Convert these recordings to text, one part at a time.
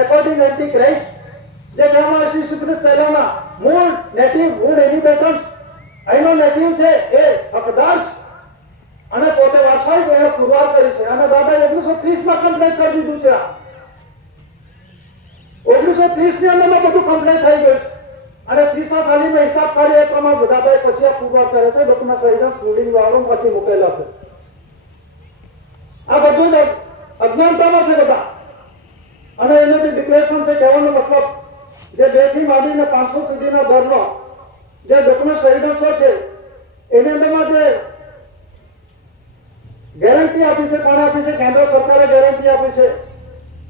According anti Christ જે કહેવામાં આવે છે સ્વીકૃત પહેલાના મૂળ નેટિવ મૂળ ઇન્ડિપેન્ડન્સ અહીંનો નેટિવ છે એ હકદાર છે અને પોતે વારસાઈ એને પુરવાર કરી છે અને દાદા 1930 માં કમ્પ્લીટ કરી દીધું છે 1930 ની અંદરમાં બધું કમ્પ્લીટ થઈ ગયું છે અને 30 સાલીમાં હિસાબ કાઢીએ એ પ્રમાણે દાદાએ પછી આ પુરવાર કરે છે ડોક્યુમેન્ટ સહિત ફૂડિંગ વાળો પછી મૂકેલા છે આ બધું અજ્ઞાનતામાં છે બધા અને એનું જે ડિક્લેરેશન છે કહેવાનો મતલબ જે 2 થી માંડીને 500 સુધીના દરનો જે ડોક્યુમેન્ટ સહિત છે એની અંદરમાં જે ગેરંટી આપી છે કોણે આપી છે કેન્દ્ર સરકારે ગેરંટી આપી છે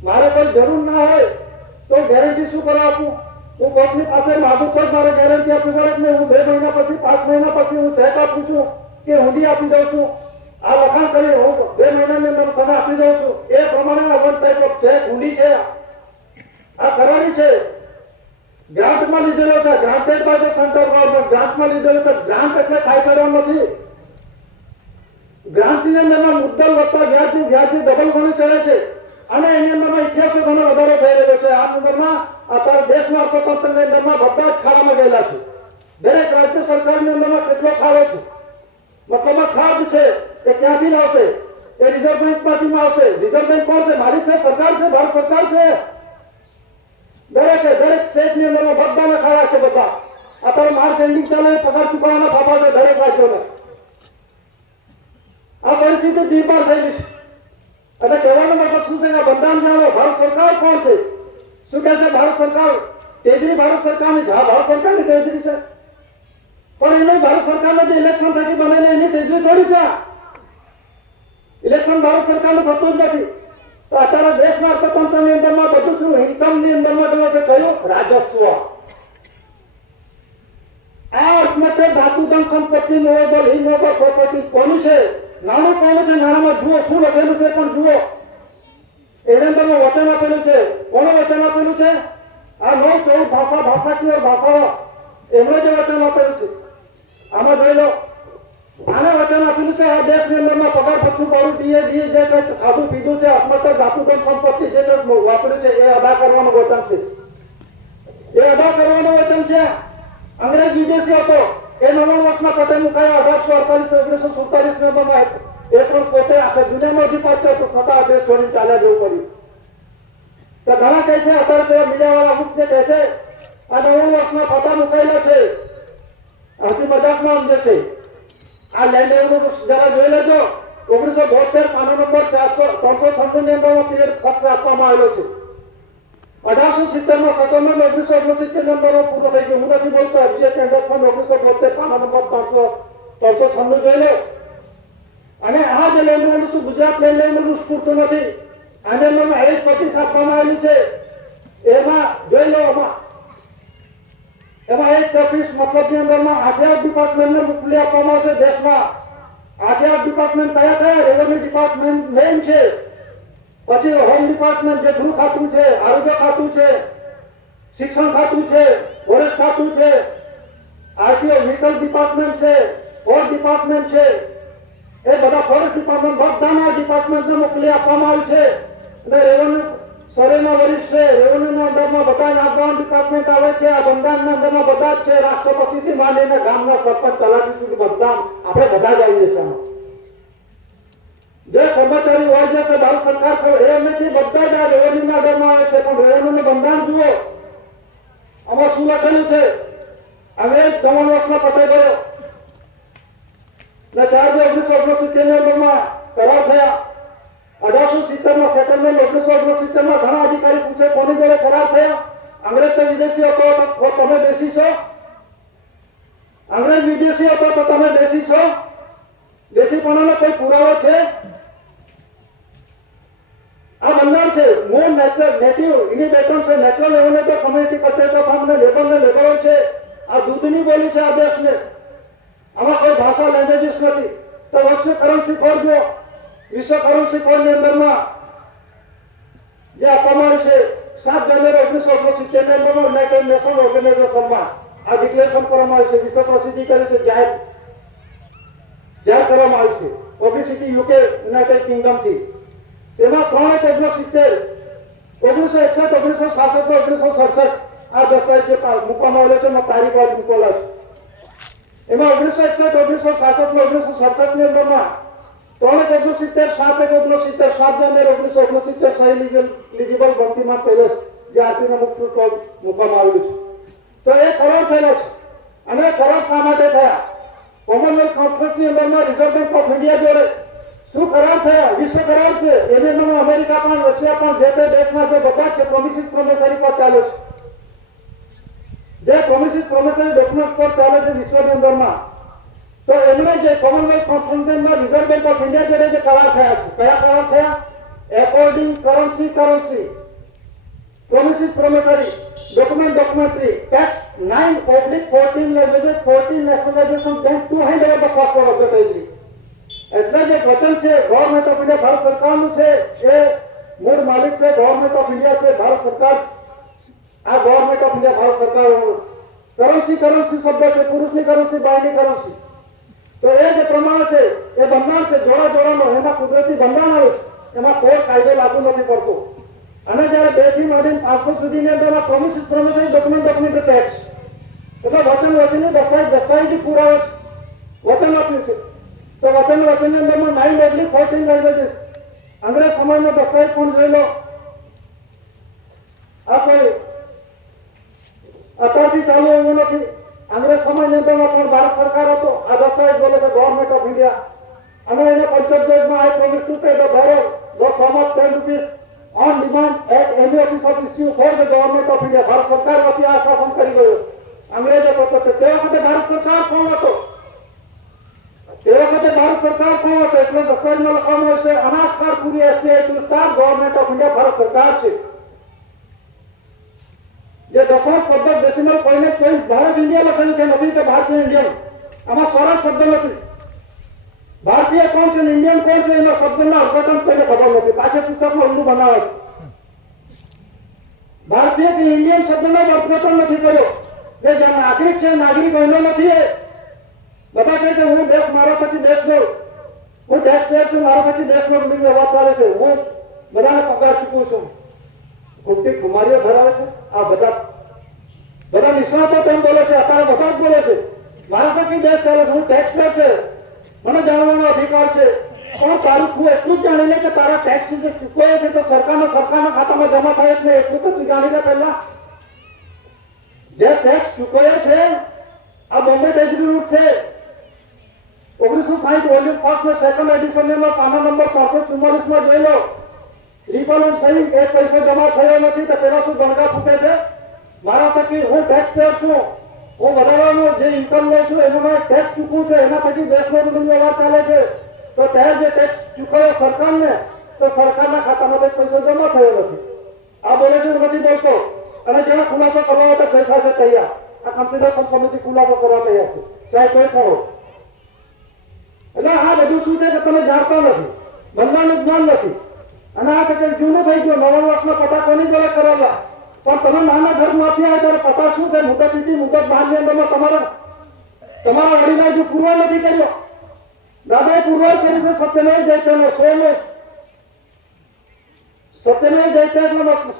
મારે કોઈ જરૂર ના હોય તો ગેરંટી શું કરવા આપું હું કોર્ટની પાસે માગું તો જ મારે ગેરંટી આપવી પડે ને હું 2 મહિના પછી 5 મહિના પછી હું ચેક આપું છું કે હુંડી આપી દઉં છું આ લખાણ કરી હું 2 મહિનાની અંદર તને આપી દઉં છું એ પ્રમાણે આ વન ટાઈપ ઓફ ચેક હુંડી છે આ કરવાની છે ગ્રાન્ટમાં લીધેલો છે granted by the central government ગ્રાન્ટમાં લીધેલો છે ગ્રાન્ટ એટલે ખાઈ કરવાનો નથી ગ્રાન્ટની અંદરમાં મુદ્દલ વત્તા વ્યાજની ડબલ ગણું ચડે છે અને એની અંદરમાં 88 ગણો વધારો થઈ રહ્યો છે આ અંદરમાં અત્યારે દેશના અર્થતંત્રની અંદરમાં બધા જ ખાડામાં ગયેલા છે દરેક રાજ્ય સરકારની અંદરમાં કેટલો ખાડો છે મતલબમાં ખાદ છે એ ક્યાંથી લાવશે એ રિઝર્વ બેંકમાંથી આવશે રિઝર્વ બેંક કોણ છે મારી છે સરકાર છે ભારત સરકાર છે દરેક સ્ટેટની અંદરમાં બધાના ખાડા છે બધા અત્યારે માર્ચ એન્ડિંગ ચાલે પગાર ચૂકવવાના ફાફા છે દરેક રાજ્યોને આ પરિસ્થિતિ દીપાર થયેલી છે એટલે કહેવાનો મતલબ શું છે કે બંધારણ જાણો ભારત સરકાર કોણ છે શું કહે છે ભારત સરકાર તેજરી ભારત સરકારની છે હા ભારત સરકારની તેજરી છે પણ એનું ભારત સરકારને જે ઇલેક્શન થકી બનેલી એની તેજરી થોડી છે ઇલેક્શન ભારત સરકારનું થતું જ નથી તો અત્યારે દેશના અર્થતંત્રની અંદરમાં બધું શું ઇન્કમની અંદરમાં જોયો છે કયું રાજસ્વ આ અર્થમાં ધાતુધન સંપત્તિ મોવેબલ ઇમોવેબલ પ્રોપર્ટી કોની છે નાણું કોનું છે નાણામાં જુઓ શું લખેલું છે પણ જુઓ એની અંદરમાં વચન આપેલું છે કોનું વચન આપેલું છે આ 9-14 ભાષાકીય ભાષાઓ એમણે જે વચન આપેલું છે આમાં જોઈ લો આને વચન આપેલું છે આ દેશની અંદરમાં પગાર પચ્છું પાડું પીએ જે કંઈ ખાધું પીધું છે આત્મહત્યા ધાતુધન સંપત્તિ જે કંઈ વાપર્યું છે એ અદા કરવાનું વચન છે એ અદા કરવાનું વચન છે અંગ્રેજ વિદેશી હતો એ 99 વર્ષના પતે મુકાયા 1848-1947 ની અંદરમાં એ પણ પોતે આખા દુનિયામાં ડિપાર્ચર તો છતાં દેશ છોડીને ચાલ્યા જવું પડ્યું તો ઘણા કહે છે અત્યારે પેલા મીડિયાવાળા અમુક જે કહે છે આ 99 વર્ષના પતા મુકાયેલા છે હસી મજાકમાં સમજે છે આ લેન્ડ એવનું જરા જોઈ લેજો 1972 પાનો નંબર 396 ની અંદરમાં પીરિયડ ફક્ત આપવામાં આવેલો છે 1870 માં સેટલમેન્ટ 1969 ની અંદરમાં પૂરો થઈ ગયો હું નથી બોલતો જે કેન્દ્ર ફંડ 1972 પાનો નંબર 396 જોઈ લો અને આ જે લેન્ડ એવનું શું ગુજરાત લેન્ડ એવનું સ્ફૂર્ત નથી આને અંદરમાં હેરિટેજ નોટિસ આપવામાં આવેલી છે એમાં જોઈ લો એમાં એક ઓફિસ મતલબની અંદરમાં 8 ડિપાર્ટમેન્ટને મોકલી આપવામાં આવશે દેશમાં 8 ડિપાર્ટમેન્ટ કયા કયા રેવન્યુ ડિપાર્ટમેન્ટ મેઇન છે પછી હોમ ડિપાર્ટમેન્ટ જે ગૃહ ખાતું છે આરોગ્ય ખાતું છે શિક્ષણ ખાતું છે ફોરેસ્ટ ખાતું છે આરટીઓ વ્હીકલ ડિપાર્ટમેન્ટ છે પોર્ટ ડિપાર્ટમેન્ટ છે એ બધા ફોરેસ્ટ ડિપાર્ટમેન્ટ બધાના ડિપાર્ટમેન્ટને મોકલી આપવામાં આવ્યું છે અને રેવન્યુ સર્વેના વરિષ્ઠ છે રેવન્યુના અંદરમાં બધા આગળ ડિપાર્ટમેન્ટ આવે છે આ બંધારણના અંદરમાં બધા જ છે રાષ્ટ્રપતિથી માંડીને ગામના સરપંચ તલાટી સુધી બધા આપણે બધા જ આવીએ છીએ જે કર્મચારી હોય જશે ભારત સરકાર એ નથી બધા જ આ રેવન્યુના અંદરમાં આવે છે પણ રેવન્યુનું બંધારણ જુઓ આમાં શું લખેલું છે હવે 54 વર્ષમાં પતાઈ ગયો ને 4/2/1969 ની અંદરમાં કરાર થયા 1870 માં સેટલમેન્ટ 1969 માં ઘણા અધિકારી પૂછે કોની જોડે કરાર થયા અંગ્રેજ તો વિદેશી હતો તો તમે દેશી છો અંગ્રેજ વિદેશી હતો તો તમે દેશી છો દેશીપણાનો કોઈ પુરાવો છે આ બંધારણ છે મૂળ નેટિવ ઇન્ડિપેન્ડન્ટ છે નેચરલ એવોલેબલ કમ્યુનિટી કલ્ચર ફાર્મને લેબલ છે આ દૂધની બોલી છે આ દેશને આમાં કોઈ ભાષા લેંગ્વેજીસ નથી તો વિશ્વ કરન્સી કોડ જો વિશ્વ કરન્સી કોડની અંદરમાં જે આપવામાં આવ્યું છે 7 જાન્યુઆરી 1969 ની અંદરમાં યુનાઇટેડ નેશન ઓર્ગેનાઇઝેશનમાં આ ડિક્લેરેશન કરવામાં આવ્યું છે વિશ્વ પ્રસિદ્ધિ કરી છે જાહેર કરવામાં આવ્યું છે ઓબીસીટી યુકે યુનાઇટેડ કિંગડમ થી તેમાં 3/1970 1961, 1966 ને 1967 આ દસ્તાવેજ જે મૂકવામાં આવેલો છે, તારીખ વાર મૂકેલા છે. એમાં 1961, 1966 ને 1967 ની અંદરમાં 3/69, 7/69, 7 જાન્યુઆરી 1969 સહી એલિજિબલ ભરતીમાં પહેલો જે આરપીને મૂકવામાં આવેલું છે. તો એ કરાર થયેલો છે. અને કરાર શા માટે થયા? કોમનવેલ્થ કોન્ફરન્સની અંદરમાં રિઝર્વ બેંક ઓફ ઇન્ડિયા જોડે શું કરાર થયા? વિશ્વ કરાર છે. એની અંદરમાં અમેરિકા પણ, રશિયા પણ, જે તે દેશમાં જે બધા છે પ્રોમિસિંગ પ્રોમિસરી પર ચાલે છે, જે પ્રોમિસિંગ પ્રોમિસરી ડોક્યુમેન્ટ પર ચાલે છે વિશ્વની અંદરમાં. તો એમણે જે કોમનવેલ્થ કોન્ફરન્સના રિઝર્વ બેંક ઓફ ઇન્ડિયા જોડે જે કરાર થયા છે, કયા કરાર થયા? According currency promising promissory documentary text 9/14 languages 14 nationalization bank to hand over the passport of the country. એટલે જે વચન છે ગવર્મેન્ટ ઓફ ઇન્ડિયા ભારત સરકારનું છે, એ મૂળ માલિક છે ગવર્મેન્ટ ઓફ ઇન્ડિયા છે, ભારત સરકાર. આ ગવર્મેન્ટ ઓફ ઇન્ડિયા ભારત સરકાર. કરન્સી શબ્દ છે, પુરુષની કરન્સી, બાયની કરન્સી. તો એ જે પ્રમાણ છે એ બંધારણ છે જોડાનો, એમાં કુદરતી બંધારણ આવે છે, એમાં કોઈ કાયદો લાગુ નથી પડતો. અને જ્યારે 2 થી માંડીને 500 સુધીની અંદર પ્રોમિસરી ડોક્યુમેન્ટ ટેક્સ એટલે વચનની દસ્તાવેજી પુરાવો વચન આપ્યું છે. તો વચનની અંદરમાં 9/14 લેંગ્વેજીસ અંગ્રેજ સમાજનો દસ્તાવેજ પણ જોઈ લો. આ કોઈ અત્યારથી ચાલુ એવું નથી. અંગ્રેજ સમાજની અંદરમાં પણ ભારત સરકાર હતો. આ દસ્તાવેજ બોલે છે ગવર્મેન્ટ ઓફ ઇન્ડિયા. અને એને 55 I promise to pay the bearer the sum of 10 rupees on demand at any office of issue for the government of India. Bharat સરકાર વતી આ શાસન કરી ગયો અંગ્રેજો પોતે. તે વખતે ભારત સરકાર કોણ હતો? એટલે દસ્તાવેજમાં લખવામાં આવશે અનાજ કાર્ડ પૂરી એસબીઆઈ ટુ સ્ટાર ગવર્મેન્ટ ઓફ ઇન્ડિયા ભારત સરકાર છે. જે દશાંશ પદ્ધત ડેસિમલ કોઈને કોઈ ભારત ઇન્ડિયા લખેલું છે, નથી કે ભારતીય ઇન્ડિયન. આમાં સ્વરાજ શબ્દ નથી. ભારતીય કોણ છે, ઇન્ડિયન કોણ છે, એના શબ્દના અર્થઘટન કોઈને ખબર નથી. પાછળ પુસ્તકમાં ઊંધું બનાવે છે. ભારતીય કે ઇન્ડિયન શબ્દનો અર્થઘટન નથી કર્યો. જે નાગરિક છે, નાગરિક એનો નથી. એ બધા કહે છે હું દેશ, મારા થકી દેશનો, હું ટેક્સ પેયર છું, મારા થકી દેશનો વ્યવહાર ચાલે છે, હું બધાને પગાર ચૂકવું છું. ખોટી ખુમારીઓ ધરાવે છે આ બધા નિષ્ણાતો તેમ બોલે છે. અત્યારે બધા જ બોલે છે મારા થકી દેશ ચાલે છે, હું ટેક્સ પેયર છે, મને જાણવાનો અધિકાર છે. પણ તારું તું એટલું જ જાણી લે કે તારા ટેક્સ જે ચૂકવાય છે તો સરકારના ખાતામાં જમા થાય જ નહીં. એટલું તો તું જાણી લે. પહેલા જે ટેક્સ ચૂકવાય છે આ બોમ્બે ટ્રેઝરી રૂટ છે 1960 વોલ્યુમ 1 ને સેકન્ડ એડિશનનો પાના નંબર 544 જોઈ લો. રિપલ એન્ડ સહી 1 પૈસો જમા થયો નથી. તો પેલા શું ગણગા ફૂટે છે? મારા થકી હું ટેક્સ પેયર છું, હું વધારાનો જે ઇન્કમ લઉં છું એનો મેં ટેક્સ ચૂકવું છે, એના થકી દેશનો બધો વ્યવહાર ચાલે છે. તો ત્યાં જે ટેક્સ ચૂકવ્યો સરકારને, તો સરકારના ખાતામાં એક પૈસો જમા થયો નથી. આ બોલે છે હું નથી બોલતો. અને જેને ખુલાસો કરવા હોય તો બેઠા છે તૈયાર. આ કન્સિડરેશન સમિતિ ખુલાસો કરવા તૈયાર છે, ચાહે કોઈ કરો. એટલે આ બધું શું છે કે તમે જાણતા નથી, બંધારણનું જ્ઞાન નથી. અને આ કંઈક જૂનું થઈ ગયું. 99 વર્ષના પટા કોની જોડે કરેલા? પણ તમે નાના ઘરમાંથી આવ્યા ત્યારે પતા શું છે? મુદત નીતિ, મુદત બહારની અંદરમાં તમારા વડીલાએ જો પુરવાર નથી કર્યો. દાદાએ પુરવાર કર્યું છે સત્યનારાયણ જયંતીનો 16 સત્યનારાયણ જયંતી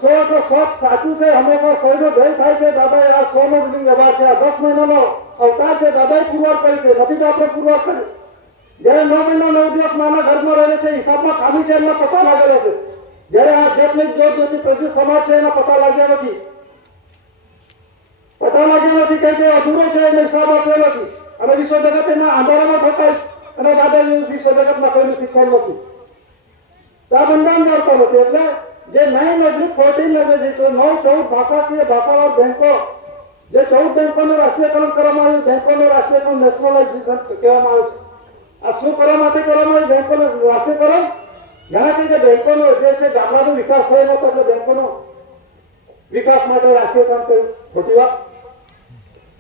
100 એટલે 100 સાચું છે. હંમેશા 100 નો જય થાય છે. દાદાએ આ 100 નો વ્યવહાર છે. આ 10 મહિનાનો અવતાર છે. દાદાએ પુરવાર કરી છે, નથી તો આપણે પુરવાર કર્યું. જયારે 9 મહિના 9 દિવસ નાના ઘરમાં રહે છે, હિસાબમાં ખામી છે, એમના પતા લાગેલો છે. જયારે આ દેશની જ્યોતિ પ્રજ્વલિત સમાજ છે એના પતા લાગ્યા નથી. કઈ અધૂરો છે એને હિસાબ આપ્યો નથી. અને વિશ્વ જગત એના આંધારામાં થતા અને દાદા વિશ્વ જગતમાં કોઈનું શિક્ષણ નથી. આ બંધારણ જાણતો નથી. એટલે જે 9/14 લેંગ્વેજ તો 9-14 ભાષાકીય ભાષાવાર બેંકો, જે 14 બેંકોનું રાષ્ટ્રીયકરણ કરવામાં આવ્યું, બેંકોનું રાષ્ટ્રીયકરણ નેશનલાઇઝેશન કહેવામાં આવે છે. આ શું કરવા માટે કરવામાં આવ્યું બેંકોનું રાષ્ટ્રીયકરણ? જાણે કે બેંકોનો જે છે ગામડાનો વિકાસ થયો હતો એટલે બેંકોનો વિકાસ માટે રાષ્ટ્રીયકરણ કર્યું. ખોટી વાત.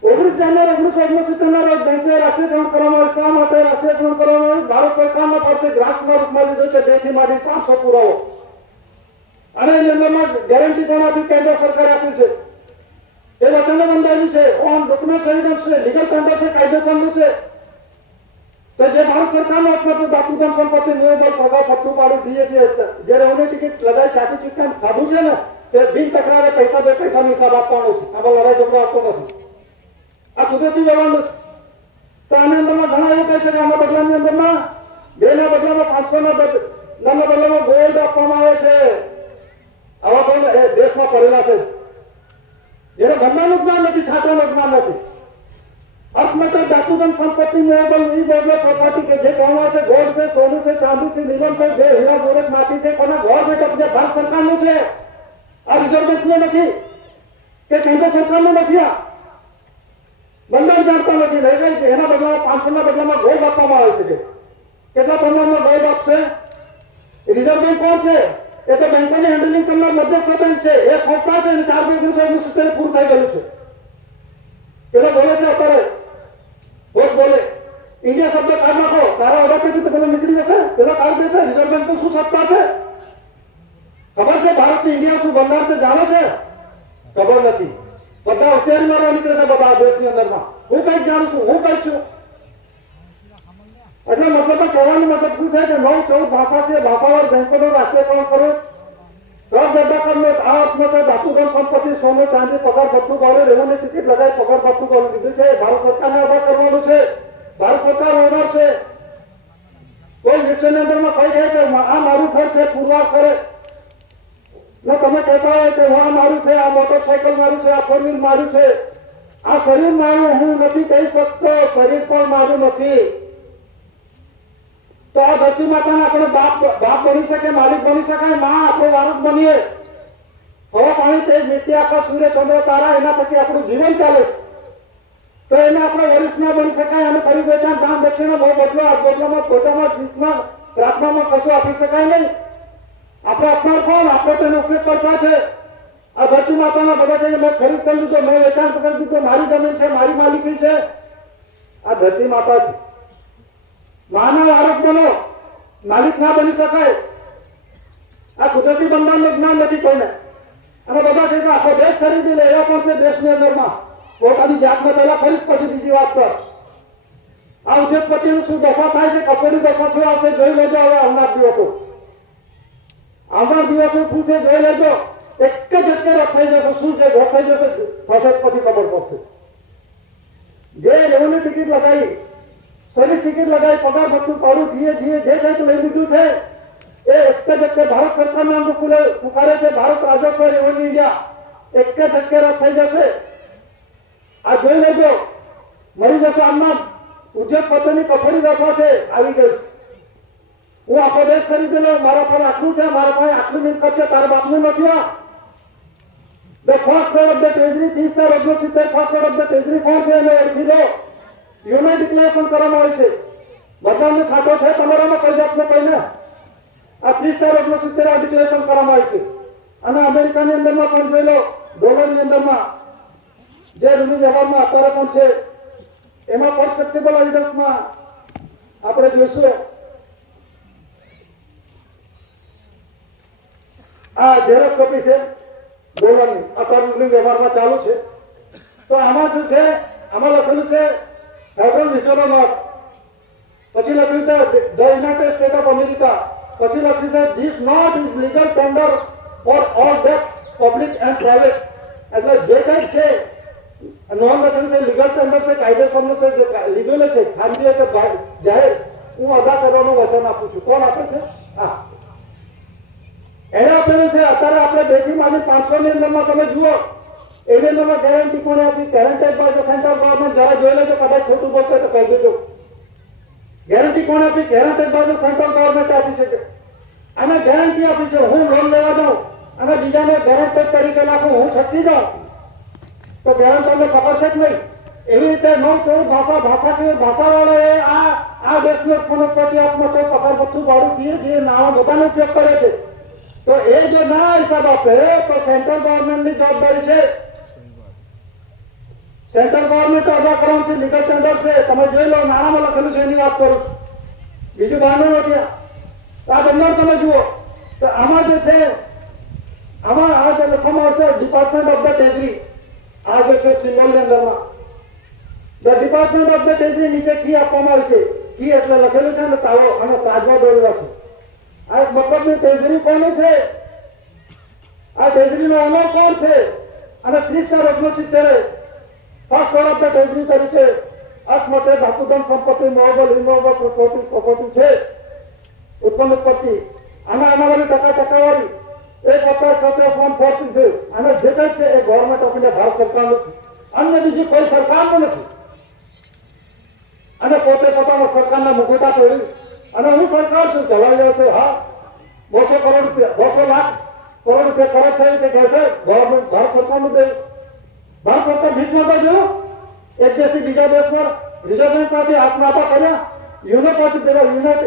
19 જાન્યુઆરી 1969 ના રોજ બેંકે રાષ્ટ્રીયકરણ કરવામાં આવ્યું. શા માટે રાષ્ટ્રીયકરણ કરવામાં આવ્યું? ભારત સરકારના પરથી ગ્રાન્ટના રૂપમાં લીધો છે 2 થી માંડી 500 પુરાવો. અને એની અંદરમાં ગેરંટી પણ આપી, કેન્દ્ર સરકારે આપ્યું છે. એ વચને બંધાયેલું છે. ઓન ડોક્યુમેન્ટ એવિડન્સ છે, લીગલ ટેન્ડર છે, કાયદેસરનું છે. તો જે ભારત સરકારનો અથવા ધાતુધન સંપત્તિ નિયમન પગાર પત્તું પાડું દીએ જે રેવન્યુ ટિકિટ લગાવી ચાટી ચીટકામ સાધું છે ને તે બિન તકરારે પૈસા બે પૈસાનો હિસાબ આપવાનો છે. આમાં લડાઈ ઝઘડો આપતો નથી. આ કુદરતી વ્યવહારનું છે. તો આની અંદરમાં ઘણા એવું કહે છે કે આના બદલાની અંદરમાં 2 ના બદલામાં 500 ના બદલામાં ગોલ્ડ આપવામાં આવે છે. આવા પણ દેશમાં પડેલા છે જેને ભણવાનું જ્ઞાન નથી, છાંટવાનું જ્ઞાન નથી. અર્થમંત્ર ધાતુધન સંપત્તિ મેળવેલ ઈ બદલે પ્રોપર્ટી કે જે કહેવા છે ગોલ્ડ છે, સોનું છે, ચાંદી છે, નીલમ છે, જે હીરા જોરત માટી છે, કોના ગવર્મેન્ટ જે ભારત સરકારનું છે. આ રિઝર્વ બેંકનું નથી કે કેન્દ્ર સરકારનું નથી. આ બંધારણ જાણતા નથી. લઈ ગઈ એના બદલામાં 500 ના બદલામાં ગોલ્ડ આપવામાં આવે છે. કેટલા પ્રમાણમાં ગોલ્ડ આપશે? રિઝર્વ બેંક કોણ છે? એ તો બેંકોની હેન્ડલિંગ કરનાર મધ્યસ્થ બેંક છે. એ સંસ્થા છે અને 4 બેંકનું છે. 1970 પૂરું થઈ ગયું છે. પેલો બોલે છે અત્યારે રોજ બોલે ઇન્ડિયા શબ્દ કાઢ નાખો, તારા ઓર્ડર તો પેલો નીકળી જશે. પેલો કાઢ દેશે. રિઝર્વ બેંક તો શું સત્તા છે? ખબર છે ભારતની ઇન્ડિયા શું બંધારણ છે? જાણે છે? ખબર નથી. બધા હોશિયારી મારવા નીકળે છે બધા દેશની અંદરમાં. હું કઈક જાણું છું, હું કઈક છું. એટલે મતલબ કહેવાનો મતલબ શું છે કે 9-14 ભાષા છે. ભાષાવાર બેંકોનો રાષ્ટ્રીયકરણ કરો, ધાતુધન સંપત્તિ, સોનું, ચાંદી, પગાર ભથ્થું ભાડે રેવન્યુ ટિકિટ લગાવી પગાર ભથ્થું ભાડું કીધું છે. ભારત સરકારને અદા કરવાનું છે. ભારત સરકાર ઓનર છે. કોઈ વિષયની અંદરમાં કઈ કહે છે આ મારું ઘર છે, પુરવાર કરે તમે કહેતા હોય કે આ મારું છે, આ મોટરસાયકલ મારું છે, આ 4 વ્હીલ મારું છે. આ શરીર મારું હું નથી કહી શકતો. શરીર પણ મારું નથી. તો આ ધરતી માતાને આપણે બાપ બની શકે, માલિક બની શકાય. માં આપણે વારસ બનીએ. હવા, પાણી, તેજ, મીઠી, આકાશ, સૂર્ય, ચંદ્ર, તારા એના થકી આપણું જીવન ચાલે. તો એને આપણે વરિષ્ઠ ના બની શકાય અને ફરી વેચાણ, દાન, દક્ષિણા, બહુ બદલામાં પોતામાં જીતમાં પ્રાર્થનામાં કશું આપી શકાય નહીં. આપણે આપનાર કોણ? આપણે તેનો ઉપયોગ કરતા છે. આ ધરતી માતાના બધા કહીએ મેં ખરીદ કરી લીધો, મેં વેચાણ કરી દીધો, મારી જમીન છે, મારી માલિકી છે. આ ધરતી માતા છે. માના વારસ બનો, માલિક ના બની શકાય. આ કુદરતી બંધારણનું જ્ઞાન નથી કોઈને. અને બધા કહીએ આખો દેશ ખરીદી લે એવા પણ છે દેશની અંદરમાં. પોતાની જાતને પહેલા ખરીદ પછી બીજી વાત પર. આ ઉદ્યોગપતિનું શું દશા થાય છે? કપોડી દશા શું આવશે જોઈ લેજો. હવે આવનાર દિવસો શું છે જોઈ લેજો. એક જ ઝટકે રદ થઈ જશે. શું છે ઘટ થઈ જશે થશે પછી ખબર પડશે. જે રેવન્યુ ટિકિટ લગાવી, સર્વિસ ટિકિટ લગાવી, પગાર ભથ્થું પાડું જે કંઈક લઈ લીધું છે એ એક જ ઝટકે ભારત સરકારના અનુકૂળ પુકારે છે. ભારત રાજસ્વ રેવન્યુ ઇન્ડિયા એક જ ઝટકે રદ થઈ જશે. આ જોઈ લેજો. મરી જશે. આમના ઉદ્યોગપતિની કફોડી દશા છે આવી ગઈ. હું આખો દેશ ખરીદી લઉં, મારા પર આટલું છે, મારા પાસે આટલું મિલકત છે, તારા બાપનું નથી. આ the first road of the treasury 30/69 first road of the treasury કોણ છે એને ઓળખી લો. યુનાઇટ ડિક્લેરેશન કરવામાં આવી છે. બધાને છાંટો છે તમારામાં કઈ જાતનો કહીને આ 30/69 ડિક્લેરેશન કરવામાં આવી છે. અને અમેરિકાની અંદરમાં પણ જોઈ લો, ડોલરની અંદરમાં જે રૂપિયા વ્યવહારમાં અત્યારે પણ છે એમાં પરસેપ્ટેબલ એવિડન્સમાં આપણે જોઈશું. આ ઝેરોક્સ કોપી છે ડોલરની, અત્યારે વ્યવહારમાં ચાલુ છે. તો આમાં શું છે? આમાં લખેલું છે ફેડરલ રિઝર્વ નોટ, પછી લખ્યું છે the United State of America, પછી લખ્યું છે this note is legal tender for all debt public and private. એટલે જે કંઈક છે નોંધ લખેલું છે લીગલ ટેન્ડર છે, કાયદેસરનું છે, લીગલ છે, ખાનગી કે જાહેર હું અદા કરવાનું વચન આપું છું. કોણ આપે છે? હા, એને આપેલું છે. અત્યારે આપણે 2 થી માંડી 500 ની અંદરમાં તમે જુઓ એની અંદરમાં ગેરંટી કોને આપી? Guaranteed by the central government. જરા જોઈ લેજો, કદાચ ખોટું બોલશે તો કહી દેજો. ગેરંટી કોને આપી? Guaranteed by the central government આપી છે. અને ગેરંટી આપી છે હું લોન લેવા દઉં અને બીજાને ગેરંટેડ તરીકે નાખું, હું છટકી જાઉં તો ગેરંટરને ખબર છે જ નહીં. એવી રીતે 9-14 ભાષાવાળાએ આ દેશનો વનસ્પતિ આત્મહત્યા પગાર ભથ્થું ભાડું જે નાણાં બધાનો ઉપયોગ કરે છે. તો એ જો ના હિસાબ આપે તો સેન્ટ્રલ ગવર્નમેન્ટની જવાબદારી છે. સેન્ટ્રલ ગવર્નમેન્ટ અદા કરવાનું છે. લીગલ ટેન્ડર છે. તમે જોઈ લો, નાણામાં લખેલું છે એની વાત કરું, બીજું બહારનું નથી. આ બંધારણ તમે જુઓ તો આમાં જે છે, આમાં આ જે લખવામાં આવશે ડિપાર્ટમેન્ટ ઓફ ધ ટ્રેઝરી. આ જે છે સિમ્બોલની અંદરમાં the department of the treasury નીચે કી આપવામાં આવી છે. કી એટલે લખેલું છે ને તાવો અને તાજમાં દોરેલા છે. આ એક મતલબની ટ્રેઝરી કોની છે? આ ટ્રેઝરીનો ઓનર કોણ છે? અને 30/4/69 first honour of the treasury તરીકે અસમટે ધાતુધન સંપત્તિ મોબલ ઇમોબલ પ્રોપર્ટી છે ઉત્પન્ન ઉત્પત્તિ અને આનાવાળી ટકાવાળી 1/50/140 છે. અને જે કંઈ છે એ ગવર્મેન્ટ ઓફ ઇન્ડિયા ભારત સરકારનું છે, અન્ય બીજી કોઈ સરકારનું નથી. અને પોતે પોતાના સરકારના મુખોટા પહેરી અને હું સરકાર છું ચલાવી રહ્યો છું. હા, 200 કરોડ રૂપિયા 200 લાખ કરોડ રૂપિયા ખર્ચ થયું છે કે છે ગવર્મેન્ટ ભારત સરકારનું દેવું. ભારત સરકાર ભીખ માંગવા જેવું એક દેશથી બીજા દેશ પર રિઝર્વ બેંક માંથી હાથનાપા કર્યા, યુનિટ પેલા યુનિટ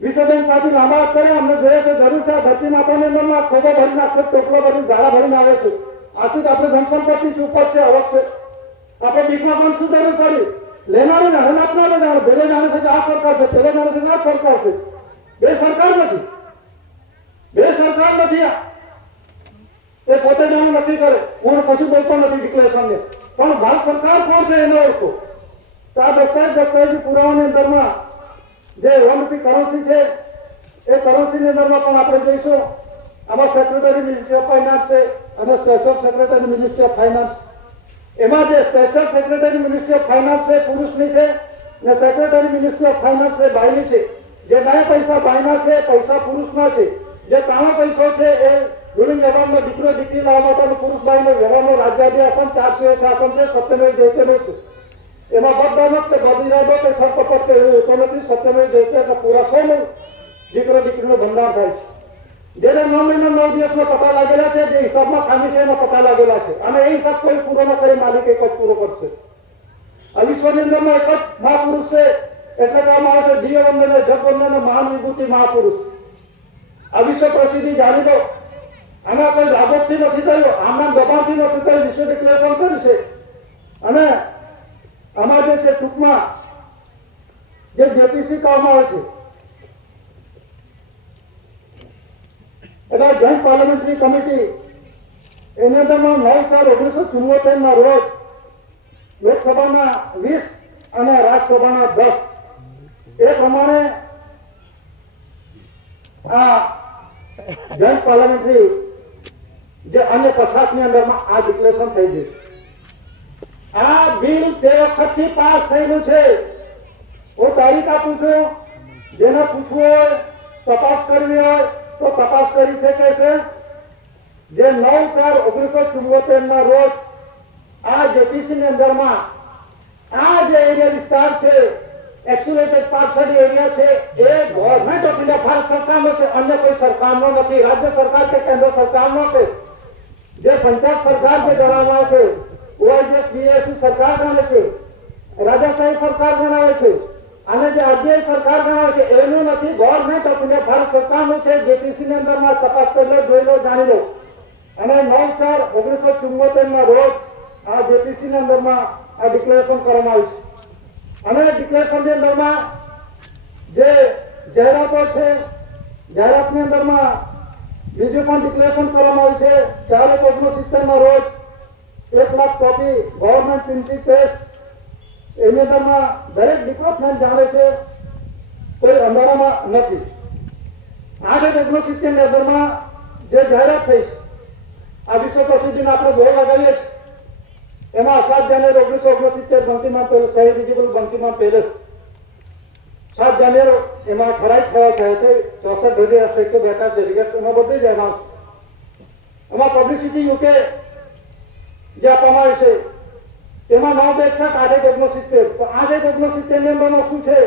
વિશ્વ બેંક માંથી લાંબા હાથ કર્યા. અમને જોઈએ છે જરૂર છે આ ધરતી માતાની અંદરમાં ખોબો ભરી નાખશે, ટોપલો ભરી ઝાડા ભરીને આવે છે. આથી જ આપણે જનસંપત્તિ શું ઉપર છે આવક છે. આપણે ભીખમાં પણ શું જરૂર પડી? લેનારે જાણે આપનારે જાણે. પેલો જાણે છે કે આ સરકાર છે, પેલો જાણે છે કે આ સરકાર છે. બે સરકાર નથી, બે સરકાર નથી. આ એ પોતે જાણું નથી કરે, હું કશું બોલતો નથી ડિક્લેરેશનને, પણ ભારત સરકાર કોણ છે એનો ઓળખો. તો આ દસ્તાવેજી પુરાવાની અંદરમાં જે ₹1 કરન્સી છે એ કરન્સીની અંદરમાં પણ આપણે જોઈશું. આમાં સેક્રેટરી મિનિસ્ટ્રી ઓફ ફાઇનાન્સ છે અને special secretary ministry of finance. એમાં જે special secretary ministry of finance છે પુરુષની છે ને સેક્રેટરી મિનિસ્ટ્રી ઓફ ફાઇનાન્સ છે બાયની છે. જે 9 પૈસા બાયના છે, પૈસા પુરુષના છે. જે 3 પૈસો છે એ રૂલિંગ વ્યવહારનો દીકરો દીકરી લાવવા માટેનો પુરુષ બાયનો વ્યવહારનો રાજ્યાદી આસન 400 શાસન છે, સત્યમેવ જયતે છે. એમાં બધાનો કે બદીરાદો કે છટપટ કે એવું હોતો નથી. સત્યમેવ જયતે એટલે પૂરા 100 દીકરો દીકરીનો બંધાર થાય છે. જેને 9 મહિના 9 દિવસનો પતા લાગેલા છે, જે હિસાબમાં ખામી છે એનો પતા લાગેલા છે અને એ હિસાબ કોઈ પૂરો ન કરે, માલિક એક જ પૂરો કરશે. આ વિશ્વની અંદરમાં એક જ મહાપુરુષ છે એટલે કહેવામાં આવે છે દિવ્ય વંદન જગવંદન મહાન વિભૂતિ મહાપુરુષ. આ વિશ્વ પ્રસિદ્ધિ જાણી લો. આના કોઈ લાભોથી નથી થયું, આમના દબાણથી નથી થયું. વિશ્વ ડિક્લેરેશન કર્યું છે અને આમાં જે છે ટૂંકમાં જે જેપીસી કહેવામાં આવે છે એટલે જોઈન્ટ પાર્લામેન્ટરી કમિટી એની અંદરમાં 9/4/1974 ના રોજ લોકસભાના 20 અને રાજ્યસભાના 10 એ પ્રમાણે આ જોઈન્ટ પાર્લામેન્ટરી જે અન્ય 50 ની અંદરમાં આ ડિક્લેરેશન થઈ ગયું. આ બિલ તે વખતથી પાસ થયેલું છે. હું તારીખ આપું છું, જેને પૂછવું હોય તપાસ કરવી હોય તો તપાસ કરી શકે છે. જે 9/4/1974 ના રોજ આ જેપીસી ની અંદરમાં આ જે એરિયા વિસ્તાર છે એક્ચ્યુએટેડ પાર્સલ એરિયા છે એ ગવર્મેન્ટ ઓફ ઇન્ડિયા ભારત સરકારનો છે, અન્ય કોઈ સરકારનો નથી. રાજ્ય સરકાર કે કેન્દ્ર સરકારનો છે. જે પંચાયત સરકાર જે ગણવામાં આવે છે, ઓઆઈડીએસ બીએસસી સરકાર ગણે છે, રાજાશાહી સરકાર ગણાવે છે અને જે આરબીઆઈ સરકાર ગણાવે છે એનું નથી. ગવર્મેન્ટ ઓફ ઇન્ડિયા ભારત સરકારનું છે. જેપીસી ની અંદરમાં તપાસ કરી લો, જોઈ લો, જાણી લો. અને 9/4/1974 ના રોજ આ જેપીસી ની અંદરમાં આ ડિક્લેરેશન કરવામાં આવ્યું છે. અને ડિક્લેરેશન ની અંદરમાં જે જાહેરાતો છે, જાહેરાતની અંદરમાં બીજું પણ ડિક્લેરેશન કરવામાં આવ્યું છે. 4/1970 ના રોજ 1 lakh copy government printing press. એની અંદરમાં દરેક ડિપાર્ટમેન્ટ જાણે છે, કોઈ અંધારામાં નથી. 8/1970 ની અંદરમાં જે જાહેરાત થઈ છે આ વિશ્વ પ્રસિદ્ધિને આપણે બોર્ડ લગાવીએ છીએ. એમાં 7 જાન્યુઆરી 1969 બંકીમાન પેલેસ, શહીદ વિજિબલ બંકીમાન પેલેસ 7 જાન્યુઆરી એમાં ઠરાવ થયા છે. 64 142 ડેલિગેટ એમાં બધું જ એમાં પબ્લિસિટી યુકે જે આપવામાં આવી છે એમાં 9/61/8/1970. તો 8/1970 ની અંદરમાં શું છે?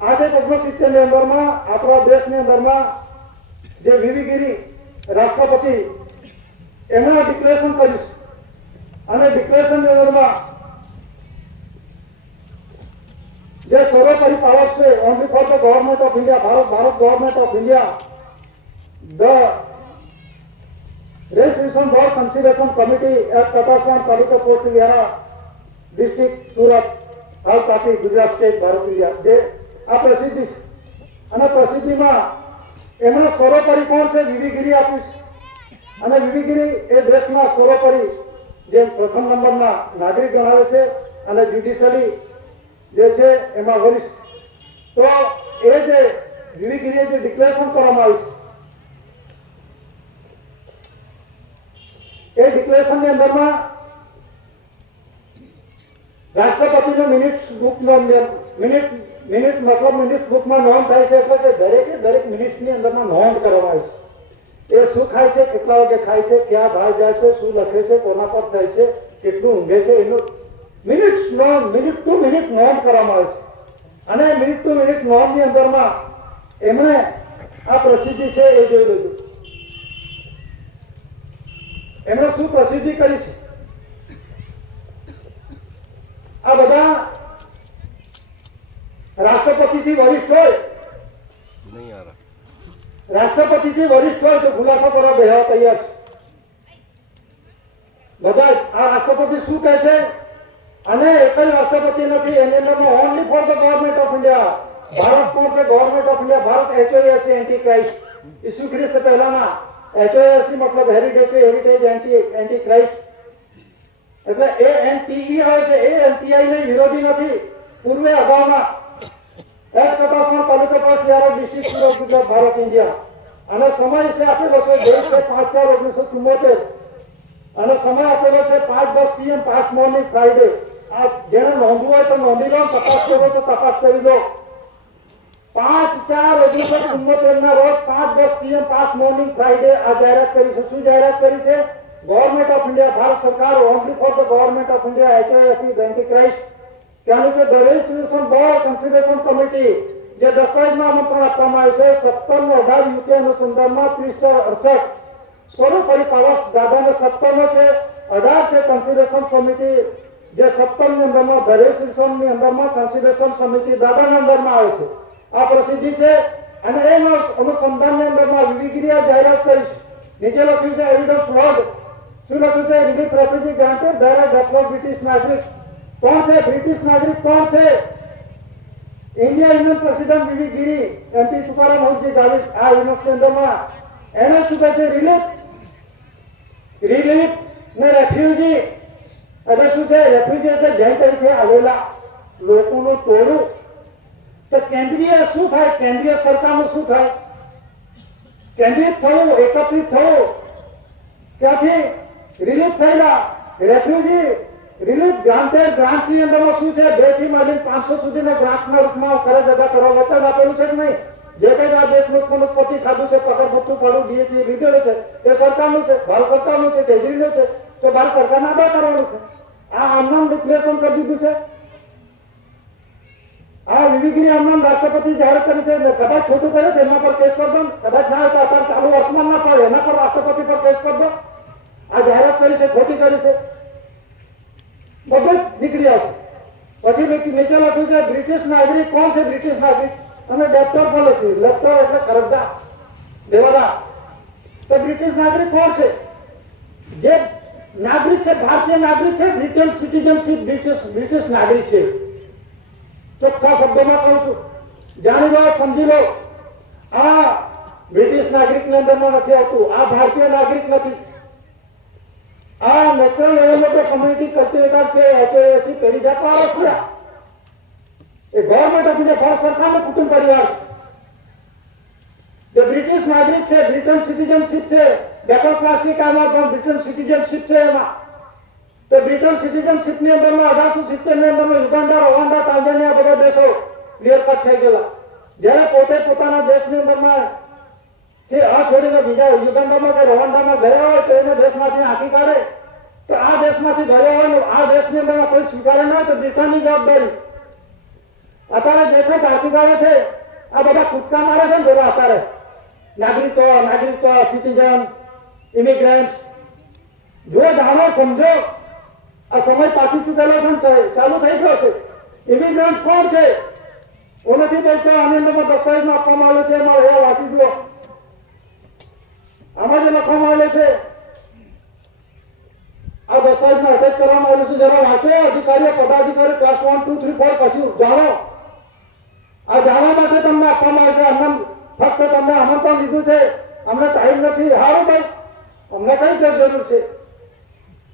8/1970 ની અંદરમાં આપણા દેશની અંદરમાં જે વીવીગીરી રાષ્ટ્રપતિ એમણે ડિક્લેરેશન કર્યું છે અને ડિક્લેરેશન ની અંદરમાં જે સર્વોપરી પાવર છે only for the government of India, Bharat government of India, the residential board consideration committee at Katasvan taluka post Vihara district Surat, હાલ તાપી, ગુજરાત સ્ટેટ, ભારત ઇન્ડિયા. જે આ પ્રસિદ્ધિ છે અને પ્રસિદ્ધિમાં એમનો સર્વોપરી કોણ છે? વીવીગીરી આપી છે. અને વીવીગીરી એ દેશમાં સર્વોપરી જે પ્રથમ નંબરના નાગરિક ગણાવે છે અને જ્યુડિશિયલી જે છે એમાં વરિષ્ઠ તો એ જે વિવિગીરીએ જે ડિક્લેરેશન કરવામાં આવ્યું છે એ ડિક્લેરેશનની અંદરમાં રાષ્ટ્રપતિનો મિનિટ્સ બુકમાં મિનિટ્સ બુકમાં નોંધ થાય છે એટલે કે દરેક મિનિટ્સની અંદરમાં નોંધ કરવામાં આવે છે એ શું ખાય છે, કેટલા વાગે ખાય છે, ક્યાં બહાર જાય છે, શું લખે છે, કોના પર થાય છે, કેટલું ઊંઘે છે, એનું મિનિટ ટુ મિનિટ નોંધ કરવામાં આવે છે. અને મિનિટ ટુ મિનિટ નોંધની અંદરમાં એમણે આ પ્રસિદ્ધિ છે એ જોઈ લીધું. એમણે શું પ્રસિદ્ધિ કરી છે આ બધા રાષ્ટ્રપતિથી વરિષ્ઠ હોય તો ખુલાસા કરવા બેહવા તૈયાર છે. બધા આ રાષ્ટ્રપતિ શું કહે છે અને એક જ રાષ્ટ્રપતિ નથી, એની અંદરમાં only for the government of India, Bharat for the government of India, Bharat HOAC anti Christ, ઈસુ ખ્રિસ્ત પહેલાના HOAC મતલબ હેરિટેજ એન્ટી ક્રાઇસ્ટ, એટલે ANTE આવે છે. એ NTI ને વિરોધી નથી. પૂર્વે અગાઉના એક્ટ કટાસણ તાલુકા પર ત્યારે ડિસ્ટ્રિક્ટ સુરત ગુજરાત ભારત ઇન્ડિયા અને સમય છે આપેલો છે 5/4/1974 અને સમય આપેલો છે 5:10 PM 5 મોર્નિંગ ફ્રાઈડે. આ જેને નોંધવું હોય તો નોંધી લો, તપાસ કરો તો તપાસ કરી લો. 5/4/1974 ના રોજ 5:10 PM 5 મોર્નિંગ ફ્રાઈડે આ જાહેરાત કરી છે. શું જાહેરાત કરી છે? ગવર્મેન્ટ ઓફ ઇન્ડિયા, ભારત સરકાર only for the government of India, HOAC anti Christ. ત્યાંનું છે the resolution board consideration committee, જે દસ્તાવેજમાં આમંત્રણ આપવામાં આવે છે 17/18 યુકે અનુસંધાનમાં 30/68 સ્વરૂપ પરિપાવક દાદાને 17 છે, 18 છે કન્સિડરેશન સમિતિ, જે 17 ની અંદરમાં ધ રેઝોલ્યુશન ની અંદરમાં કન્સિડરેશન સમિતિ દાદાના અંદરમાં આવે છે. આ પ્રસિદ્ધિ છે અને એના અનુસંધાનની અંદરમાં વિવિગીરીએ જાહેરાત કરી છે. નીચે લખ્યું છે એવિડન્સ વર્ડ. શું લખ્યું છે? રિલીફ રેફ્યુજી ગ્રાન્ટેડ ધારા ડેપ્લોર બ્રિટિશ નાગરિક. કોણ છે બ્રિટિશ નાગરિક? કોણ છે? India union president V V Giri, MP Tukaram Haoji Gavit. આ યુનિવર્સિટી અંદરમાં એને શું કહે છે? રિલીફ ને રેફ્યુજી એટલે શું છે? રેફ્યુજી એટલે જૈન તરીકે આવેલા લોકોનું ટોળું. તો કેન્દ્રીય શું થાય? કેન્દ્રીય સરકારનું શું થાય? કેન્દ્રિત થવું, એકત્રિત થવું. ત્યાંથી રિલીફ થયેલા રેફ્યુજી રિલીફ ગ્રાન્ટેડ. ગ્રાન્ટની અંદરમાં શું છે? 2 થી માંડીને 500 સુધીના ગ્રાન્ટના રૂપમાં કરજ અદા કરવા વચન આપેલું છે કે નહીં? જે કઈ આ દેશનું ઉત્પત્તિ ખાધું છે, પગાર ભથ્થું પાડું DA લીધેલું છે એ સરકારનું છે, ભારત સરકારનું છે, કેજરીનું છે, તો ભારત સરકારને અદા કરવાનું છે. આ આમનામ ડિક્લેરેશન કરી દીધું છે. આ વિવિગીરી આમનામ રાષ્ટ્રપતિ જાહેર કરી છે. કદાચ ખોટું કરે તો એના પર કેસ કરી દો, કદાચ ના હોય તો અત્યારે ચાલુ વર્તમાન ના પડે એના પર રાષ્ટ્રપતિ પર કેસ કરી દો. આ જાહેરાત કરી છે, ખોટી કરી છે, બધું જ નીકળી આવશે. પછી નીચે લખ્યું છે બ્રિટિશ નાગરિક. કોણ છે બ્રિટિશ નાગરિક? અને ડેપ્ટર પણ લખ્યું. ડેપ્ટર એટલે કરજદાર, દેવાદાર. તો બ્રિટિશ નાગરિક કોણ છે? જે નાગરિક છે, ભારતીય નાગરિક છે, બ્રિટિશ સિટીઝનશીપ, બ્રિટિશ નાગરિક છે. ચોખ્ખા શબ્દોમાં કહું છું, જાણી લો, સમજી લો. આ બ્રિટિશ નાગરિકની અંદરમાં નથી આવતું. આ ભારતીય નાગરિક નથી. આ નેચરલ લેવલ કમ્યુનિટી કલ્ટિવેટર છે, HOAC પેઢી જાત વાળો છે. એ ગવર્મેન્ટ ઓફ ઇન્ડિયા, ભારત સરકારનો કુટુંબ પરિવાર જે બ્રિટિશ નાગરિક છે, બ્રિટન સિટીઝનશીપ છે, બેકવર્ડ ક્લાસની કામમાં પણ બ્રિટન સિટીઝનશીપ છે. એમાં તો બ્રિટન સિટીઝનશીપ ની અંદરમાં 1870 ની અંદરમાં યુગાન્ડા, રવાન્ડા, ટાંઝાનિયા બધા દેશો ક્લિયર કટ થઈ ગયેલા. જ્યારે પોતે પોતાના દેશની અંદરમાં કે આ છોડીને બીજા યુગાન્ડામાં કે રવાન્ડામાં ગયા હોય તો એને દેશમાંથી હાંકી કાઢે. તો આ દેશમાંથી ગયો હોય ને આ દેશની અંદરમાં કોઈ સ્વીકારે ના તો બ્રિટનની જવાબદારી. અત્યારે દેશને હાંકી કાઢે છે. આ બધા કૂદકા મારે છે ને બધા અત્યારે નાગરિકત્વ, સિટીઝન, ઇમિગ્રન્ટ. જો જાણો, સમજો. આ સમય પાછી ચૂકેલો છે, ચાલુ થઈ ગયો છે. ઇમિગ્રન્ટ કોણ છે? હું નથી બોલતો. આની અંદરમાં દસ્તાવેજમાં આપવામાં આવ્યું છે, એમાં એ વાંચી જુઓ. આમાં જે લખવામાં આવેલું છે આ દસ્તાવેજમાં અટેચ કરવામાં આવેલું છે. જરા વાંચો. અધિકારીઓ, પદાધિકારી ક્લાસ 1, 2, 3, 4 પછી જાણો. આ જાણવા માટે તમને આપવામાં આવે છે. ફક્ત તમને આમંત્રણ લીધું છે, અમને ટાઈમ નથી. સારું ભાઈ, અમને કઈ જરૂર છે?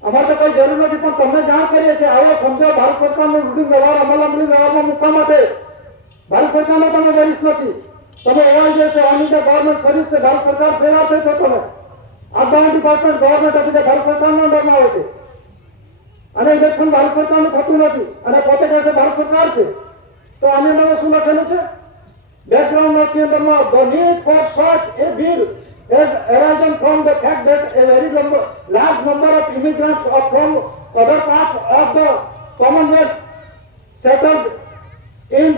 અમારે તો કોઈ જરૂર નથી, પણ તમને જાણ કરીએ છીએ. આવો સમજો. ભારત સરકારનો રૂઢિ વ્યવહાર અમલ વ્યવહારમાં મૂકવા માટે ભારત સરકારનો તમે વરિષ્ઠ નથી, તમે એવાય જે છે ઓન ધ ગવર્મેન્ટ સર્વિસ છે, ભારત સરકાર સેવા છે તમે અપડાઉન ડિપાર્ટમેન્ટ ગવર્મેન્ટ ઓફિસે ભારત સરકારના અંડરમાં આવે છે અને ઇલેક્શન ભારત સરકારનું થતું નથી અને પોતે કહે છે ભારત સરકાર છે. તો આની અંદર શું લખેલું છે? બેકગ્રાઉન્ડ નોટની અંદરમાં the need for such a bill has arisen from the fact that a very large number of immigrants from other parts of the Commonwealth settled in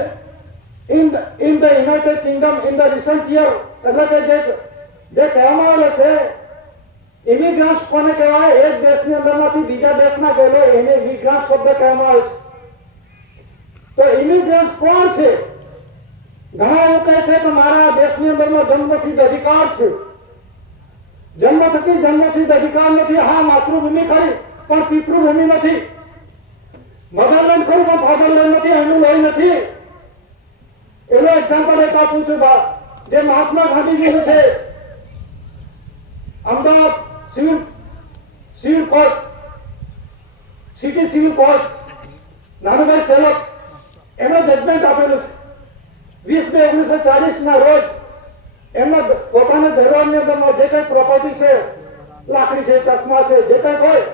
the United Kingdom in the recent year. એટલે કે જે કહેવામાં આવેલું છે immigrants કોને કહેવાય? એક દેશની અંદરમાંથી બીજા દેશમાં ગયેલો એને ઇમિગ્રન્ટ શબ્દ કહેવામાં આવે છે. તો ઇમિગ્રન્ટ કોણ છે? ઘણા એવું કહે છે કે મારા દેશની અંદરમાં જન્મસિદ્ધ અધિકાર છે. જન્મ થકી જન્મસિદ્ધ અધિકાર નથી. હા, માતૃભૂમિ ખરી પણ પિતૃભૂમિ નથી. મધરલેન્ડ ખરું પણ ફાધરલેન્ડ નથી, એનું લોહી નથી. એનો એક્ઝામ્પલ એક આપું છું. જે મહાત્મા ગાંધીજીનું છે Ahmedabad civil court, city civil court, Nanubhai સેવક એનો જજમેન્ટ આપેલું છે 20 મે 1940 ના રોજ. એમના પોતાના દરબારની અંદરમાં જે કઈ પ્રોપર્ટી છે, લાકડી છે, ચશ્મા છે, જે કઈ હોય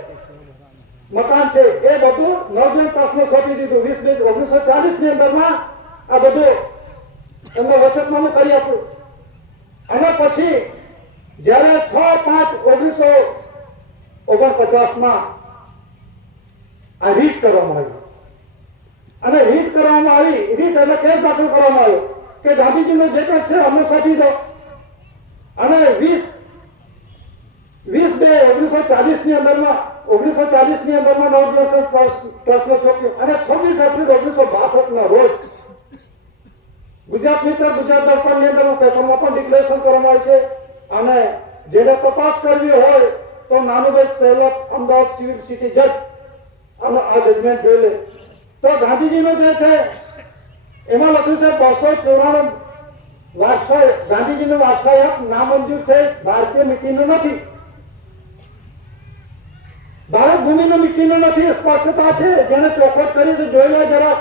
મકાન છે, એ બધું નવજન ટ્રસ્ટને સોંપી દીધું. 20 મે 1940 ની અંદરમાં આ બધું એમને વસતનામું કરી આપ્યું. અને પછી જયારે 6/5/1949 આ રીટ કરવામાં આવી અને રીટ કરવામાં આવી. રીટ એટલે કેસ દાખલ કરવામાં આવ્યો કે ગાંધીજીનો જે કંઈ છે અમને સોંપી દો. અને 20 મે 1940 ની અંદરમાં 1940 ની અંદરમાં નવજન ટ્રસ્ટને સોંપ્યું અને 26 એપ્રિલ 1962 ના રોજ ગુજરાત મિત્ર ગુજરાત દર્પણની અંદર પેપરમાં પણ ડિક્લેરેશન કરવામાં આવે છે. અને જેને તપાસ કરવી હોય તો નાનુભાઈ સેવક, અમદાવાદ સિવિલ સિટી જજ અને આ જજમેન્ટ જોઈ લે. તો ગાંધીજીનો જે છે એમાં લખ્યું છે 294 વારસાઈ ગાંધીજીનો વારસાઈ નામંજૂર છે, ભારતીય મિટ્ટીનો નથી, ભારત ભૂમિનો મિટ્ટીનો નથી. સ્પષ્ટતા છે. જેને ચોખવટ કરી તો જોઈ લે જરા.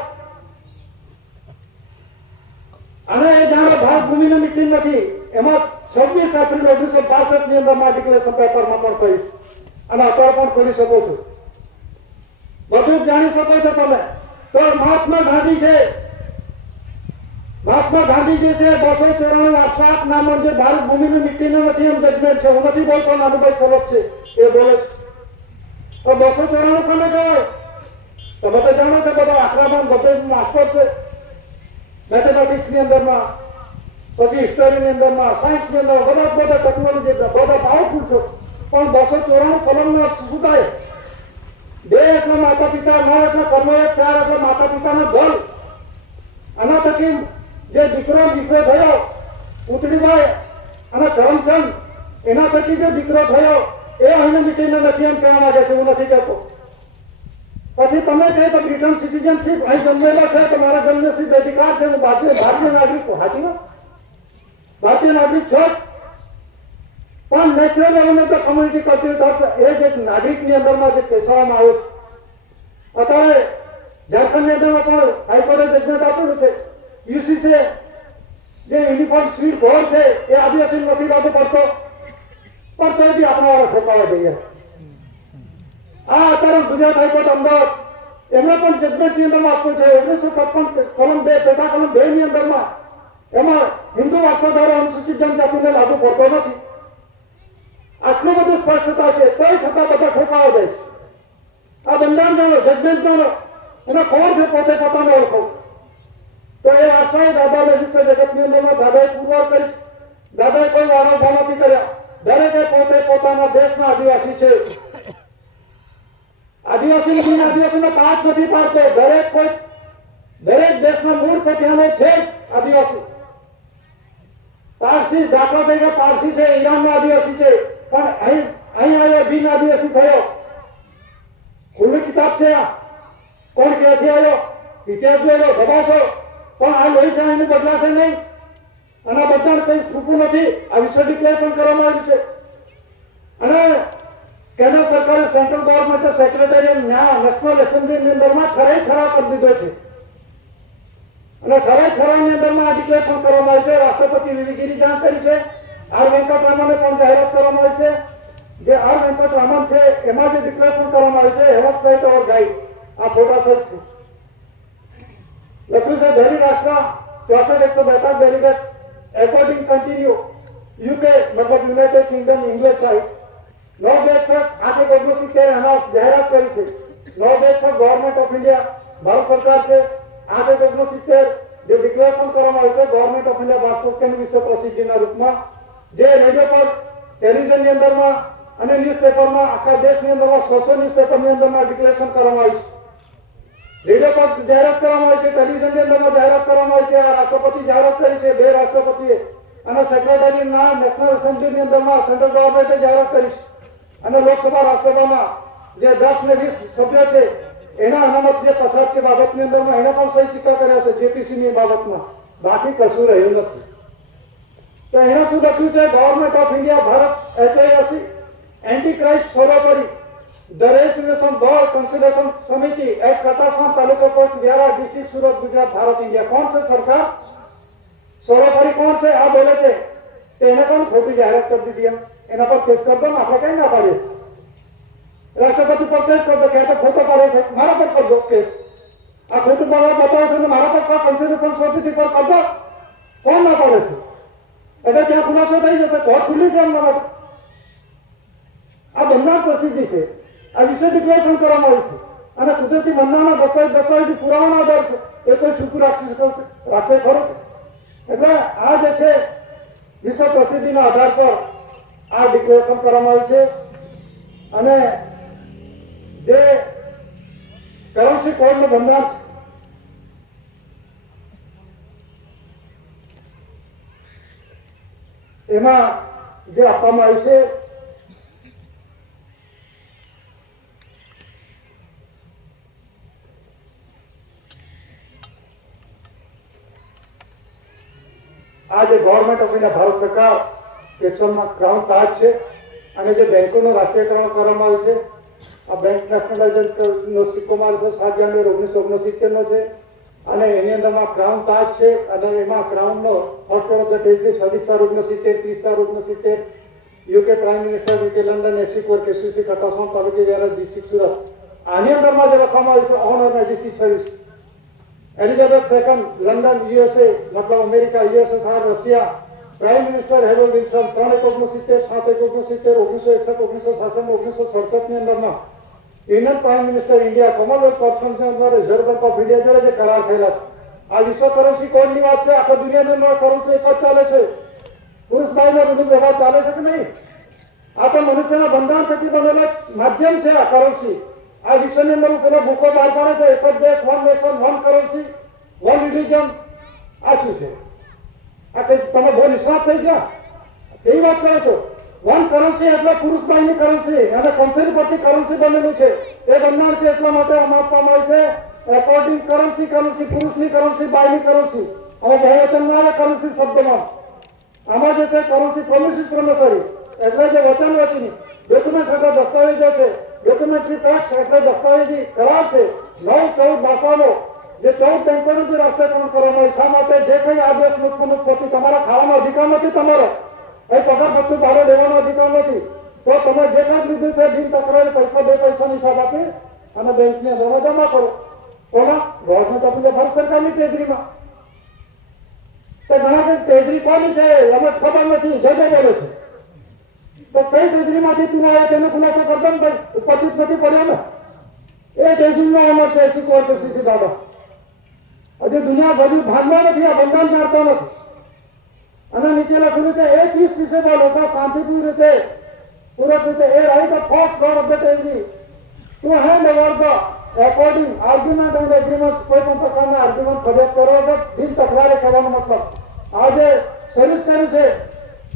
અને એ જાણે ભારત ભૂમિનો મિટ્ટી નથી. એમાં 26 એપ્રિલ 1962 ની અંદરમાં ડિક્લેરેશન પેપરમાં પણ કહ્યું અને અત્યારે પણ ખોલી શકો છો, બધું જ જાણી શકો છો તમે. તો મહાત્મા ગાંધી છે, મહાત્મા ગાંધી જે છે 294 વારસાત નામંજૂર, ભારત ભૂમિનો મિટ્ટીનો નથી એમ જજમેન્ટ છે. હું નથી બોલતો, નાનુભાઈ સેવક છે એ બોલે છે. તો 294 કોને કહેવાય? તમે તો જાણો છો, બધા આંકડામાં બધે માસ્ટર છે. મેથેમેટિક્સ ની અંદરમાં, પછી હિસ્ટોરી ની અંદરમાં, સાયન્સ ની અંદર બધા ટેકનોલોજી બધા પાવરફુલ છે. પણ 294 કલમનો શું થાય? 2 એટલે માતા પિતા, 9 એટલે કર્મયોગ, 4 એટલે માતા પિતાનો દલ. આના થકી જે દીકરો થયો પુતળીભાઈ અને કરમચંદ, એના થકી જે દીકરો થયો એ અહીં મીટીને નથી એમ કહેવા માંગે છે. હું નથી કહેતો. પછી તમે કહે તો બ્રિટન સિટીઝનશીપ અહીં જન્મેલો છે તો મારા જન્મસિદ્ધ અધિકાર છે, હું ભારતીય નાગરિક છું. હાચી વાત, ભારતીય નાગરિક છો, પણ natural element of community culture એ જે નાગરિકની અંદરમાં જે પેશવામાં આવ્યો છે. અત્યારે ઝારખંડની અંદરમાં પણ હાઈકોર્ટે જજમેન્ટ આપેલું છે. યુસીસે જે યુનિફોર્મ સ્વીટ ભોર છે એ આદિવાસી નથી લાગુ પડતો, પણ તો બી આપણા વાળા ઠોકાવા દઈએ. આ અત્યારે ગુજરાત હાઈકોર્ટ અમદાવાદ એમને પણ જજમેન્ટની અંદરમાં આપ્યું છે 1956 કલમ 2 પેટા કલમ 2 ની અંદરમાં એમાં હિન્દુ વારસાદારો અનુસૂચિત જનજાતિને લાગુ પડતો નથી. આટલું બધું સ્પષ્ટતા છે, તોય છતાં બધા ઠોકાવા દે છે. આ બંધારણ જાણો, જજમેન્ટ જાણો, એને ખબર છે પોતે પોતાને ઓળખો. તો એ વારસાએ દાદાને વિશ્વ જગતની અંદરમાં દાદાએ પુરવાર કરી. દાદાએ કોઈ વારો ઉભા નથી કર્યા. દરેકે પોતે પોતાના દેશના આદિવાસી છે. આદિવાસી બિન આદિવાસીનો પાઠ નથી પાડતો. દરેક દેશના મૂળ તો ત્યાંનો છે આદિવાસી. પારસી દાખલા તરીકે પારસી છે, ઈરાનનો આદિવાસી છે, પણ અહીં આવ્યો બિન આદિવાસી થયો. ખુલ્લી કિતાબ છે. કોણ ક્યાંથી આવ્યો ઇતિહાસ જોયેલો દબાશો, પણ આ લોહી છે એનું બદલાશે નહીં. અને આ બધાને કઈ છૂપું નથી. આ વિશ્વ ડિક્લેરેશન કરવામાં આવ્યું છે. અને કેન્દ્ર સરકારે સેન્ટ્રલ ગવર્મેન્ટ સેક્રેટરી નેશનલ એસેમ્બલીની અંદરમાં ઠરાવ કરી દીધો છે અને ઠરાવની અંદરમાં આ ડિક્લેરેશન કરવામાં આવે છે. રાષ્ટ્રપતિ વિવિધની જાણ કરી છે. આર વેંકટરામને પણ જાહેરાત કરવામાં આવી છે. જે આર વેંકટરામન છે એમાં જે ડિક્લેરેશન કરવામાં આવે છે હેમંતભાઈ ઓર ગાઈડ આ ફોટા સહિત છે. લખ્યું છે ધરી રાષ્ટ્ર 64 ડેલિગેટ એકોર્ડિંગ કન્ટિન્યુ યુકે મતલબ યુનાઇટેડ કિંગડમ ઇંગ્લેન્ડ સાઇડ નો બેસક આઠ 1970 એના જાહેરાત કરી છે. નો બેસક ગવર્મેન્ટ ઓફ ઇન્ડિયા ભારત સરકાર છે. 8 જે ડિક્લેરેશન કરવામાં આવ્યું છે ગવર્મેન્ટ ઓફ ઇન્ડિયા બાસ્કોસ્કેન વિશે પ્રસિદ્ધિના રૂપમાં જે રેડિયો પર ટેલિવિઝનની અંદરમાં અને ન્યૂઝપેપરમાં આખા દેશની અંદરમાં 100 ન્યૂઝપેપરની અંદરમાં ડિક્લેરેશન કરવામાં આવ્યું છે. રેડિયો પર જાહેરાત કરવામાં આવી છે, ટેલિવિઝનની અંદરમાં જાહેરાત કરવામાં આવી છે. આ રાષ્ટ્રપતિ જાહેરાત કરી છે, બે રાષ્ટ્રપતિએ અને સેક્રેટરીના નેશનલ એસેમ્બલીની અંદરમાં સેન્ટ્રલ ગવર્મેન્ટે જાહેરાત કરી છે. અને લોકસભા રાજ્યસભામાં જે 10 ને 20 સભ્યો છે એના અનામત જે પસાર કે બાબતની અંદરમાં એને પણ સહી સિક્કા કર્યા છે જેપીસીની બાબતમાં. બાકી કશું રહ્યું નથી. તો એને શું લખ્યું છે government of India Bharat HIRC anti Christ સરોવરી ધ રેસિગ્નેશન બોર્ડ કન્સિડરેશન સમિતિ એટ કટાસમાં taluka post Vyara district Surat Gujarat Bharat India. કોણ છે સરકાર? સરોવરી કોણ છે? આ બોલે છે એને પણ ખોટી જાહેરાત કરી દીધી. એના પર કેસ કરી દો ને, આપણે કઈ ના પાડીએ. રાષ્ટ્રપતિ પર કેસ કરી દો કે આ ખોટો પાડે છે, મારા પર કરી દો કેસ. આ ખોટું પાડવા બતાવે છે મારા પર કન્સિડરેશન સમિતિ પર કરી દો. કોણ ના પાડે છે? એટલે ત્યાં ખુલાસો થઈ જશે. કોર્ટ ખુલ્લી છે એમના માટે. આ બંધારણ પ્રસિદ્ધિ છે. આ વિશે ડિક્લેરેશન કરવામાં આવ્યું છે અને કુદરતી બંધારણના દસ્તાવેજી પુરાવાનો આધાર છે. એ કોઈ છૂટું રાખશે ખરું? એટલે આ જે છે વિશ્વ પ્રસિદ્ધિના આધાર પર આ ડિક્લેરેશન કરવામાં આવ્યું છે. અને જે કરન્સી કોડનું બંધારણ છે એમાં જે આપવામાં આવ્યું છે આ જે ગવર્મેન્ટ ઓફ ઇન્ડિયા ભારત સરકાર કેશવમાં ક્રાઉન તાજ છે અને જે બેંકોનું રાષ્ટ્રીયકરણ કરવામાં આવ્યું છે. આ બેંક નેશનલાઇઝેશનનો સિક્કો મારે છે 7 જાન્યુઆરી 1969 નો છે અને એની અંદરમાં ક્રાઉન તાજ છે અને એમાં ક્રાઉનનો first of the treasury 27/1970 UK prime minister UK London એસી4 કેસીસી કટાસોન તાલુકે વ્યારા ડિસ્ટ્રિક્ટ સુરત. આની અંદરમાં જે લખવામાં આવ્યું છે on her majesty service Elizabeth second London USA મતલબ America USSR Russia prime minister Harold Wilson 3/1969 7/1969 1966 ની અંદરમાં union prime minister India Commonwealth corporation અંદર રિઝર્વ બેંક ઓફ ઇન્ડિયા જોડે જે કરાર થયેલા છે. આ વિશ્વ કરન્સી કોડની વાત છે. આખા દુનિયાની અંદર કરન્સી એક જ ચાલે છે. પુરુષભાઈનો બધું વ્યવહાર ચાલે છે કે નહીં? આ તો મનુષ્યના બંધારણ થકી બનેલા માધ્યમ છે આ કરન્સી. આ વિશ્વની અંદર પેલો ભૂખો બહાર પાડે છે એક જ દેશ one nation one currency one religion. આ શું છે? આ કઈ તમે બહુ નિષ્ણાત થઈ ગયા કેવી વાત કરો છો? વન કરન્સી એટલે પુરુષભાઈની કરન્સી અને કંસેરી પરથી કરન્સી બનેલું છે. એ બંધારણ છે એટલા માટે આપવામાં આવે છે એકોર્ડિંગ કરન્સી પુરુષની કરન્સી બાયની કરન્સી. હવે બહુવચનમાં આવે કરન્સી શબ્દમાં. આમાં જે છે કરન્સી પ્રોમિસિસ પ્રોમિસરી એટલે જે વચન વચની ડોક્યુમેન્ટ સાથે દસ્તાવેજો છે. ડોક્યુમેન્ટરી ટેક્સ એટલે દસ્તાવેજી કરાર છે. 9-14 ભાષાનો જે 14 બેંકોનું જે રાષ્ટ્રીયકરણ કરવામાં આવ્યું. શા માટે? જે કઈ આ દેશ મુખ્યમંત્રી તમારા ખાવાનો અધિકાર નથી. તમારો એ પગાર ભથ્થું ભાડે લેવાનો અધિકાર નથી. તો તમે જે કઈ લીધું છે બિન તકરારી પૈસા 2 પૈસાની હિસાબ આપી અને બેંકની અંદરમાં જમા કરો. કોના? ગવર્મેન્ટ ઓફ ઇન્ડિયા ભારત સરકારની ટેજરીમાં. તો ઘણા કઈ ટેજરી કોની છે એમ જ ખબર નથી. જજો બોલે છે તો કઈ ટેજરીમાંથી તું આવ્યો તેનો ખુલાસો કરતો ને ભાઈ ઉપસ્થિત નથી પડ્યો ને. એ ટેજરીનો અમર છે એસી4 કેસીસી દાદા. હજી દુનિયા બધી ભાગમાં નથી. આ બંધારણ જાણતો નથી. અને નીચે લખેલું છે એ પીસ પીસેબલ લોકો શાંતિપૂર્ણ રીતે પૂરક રીતે a right of first floor of the treasury to hand over the according argument and agreement. કોઈ પણ પ્રકારના આર્ગ્યુમેન્ટ ફરિયાદ કરો વગર દિલ તકરારે કહેવાનો મતલબ આ જે સર્વિસ કર્યું છે,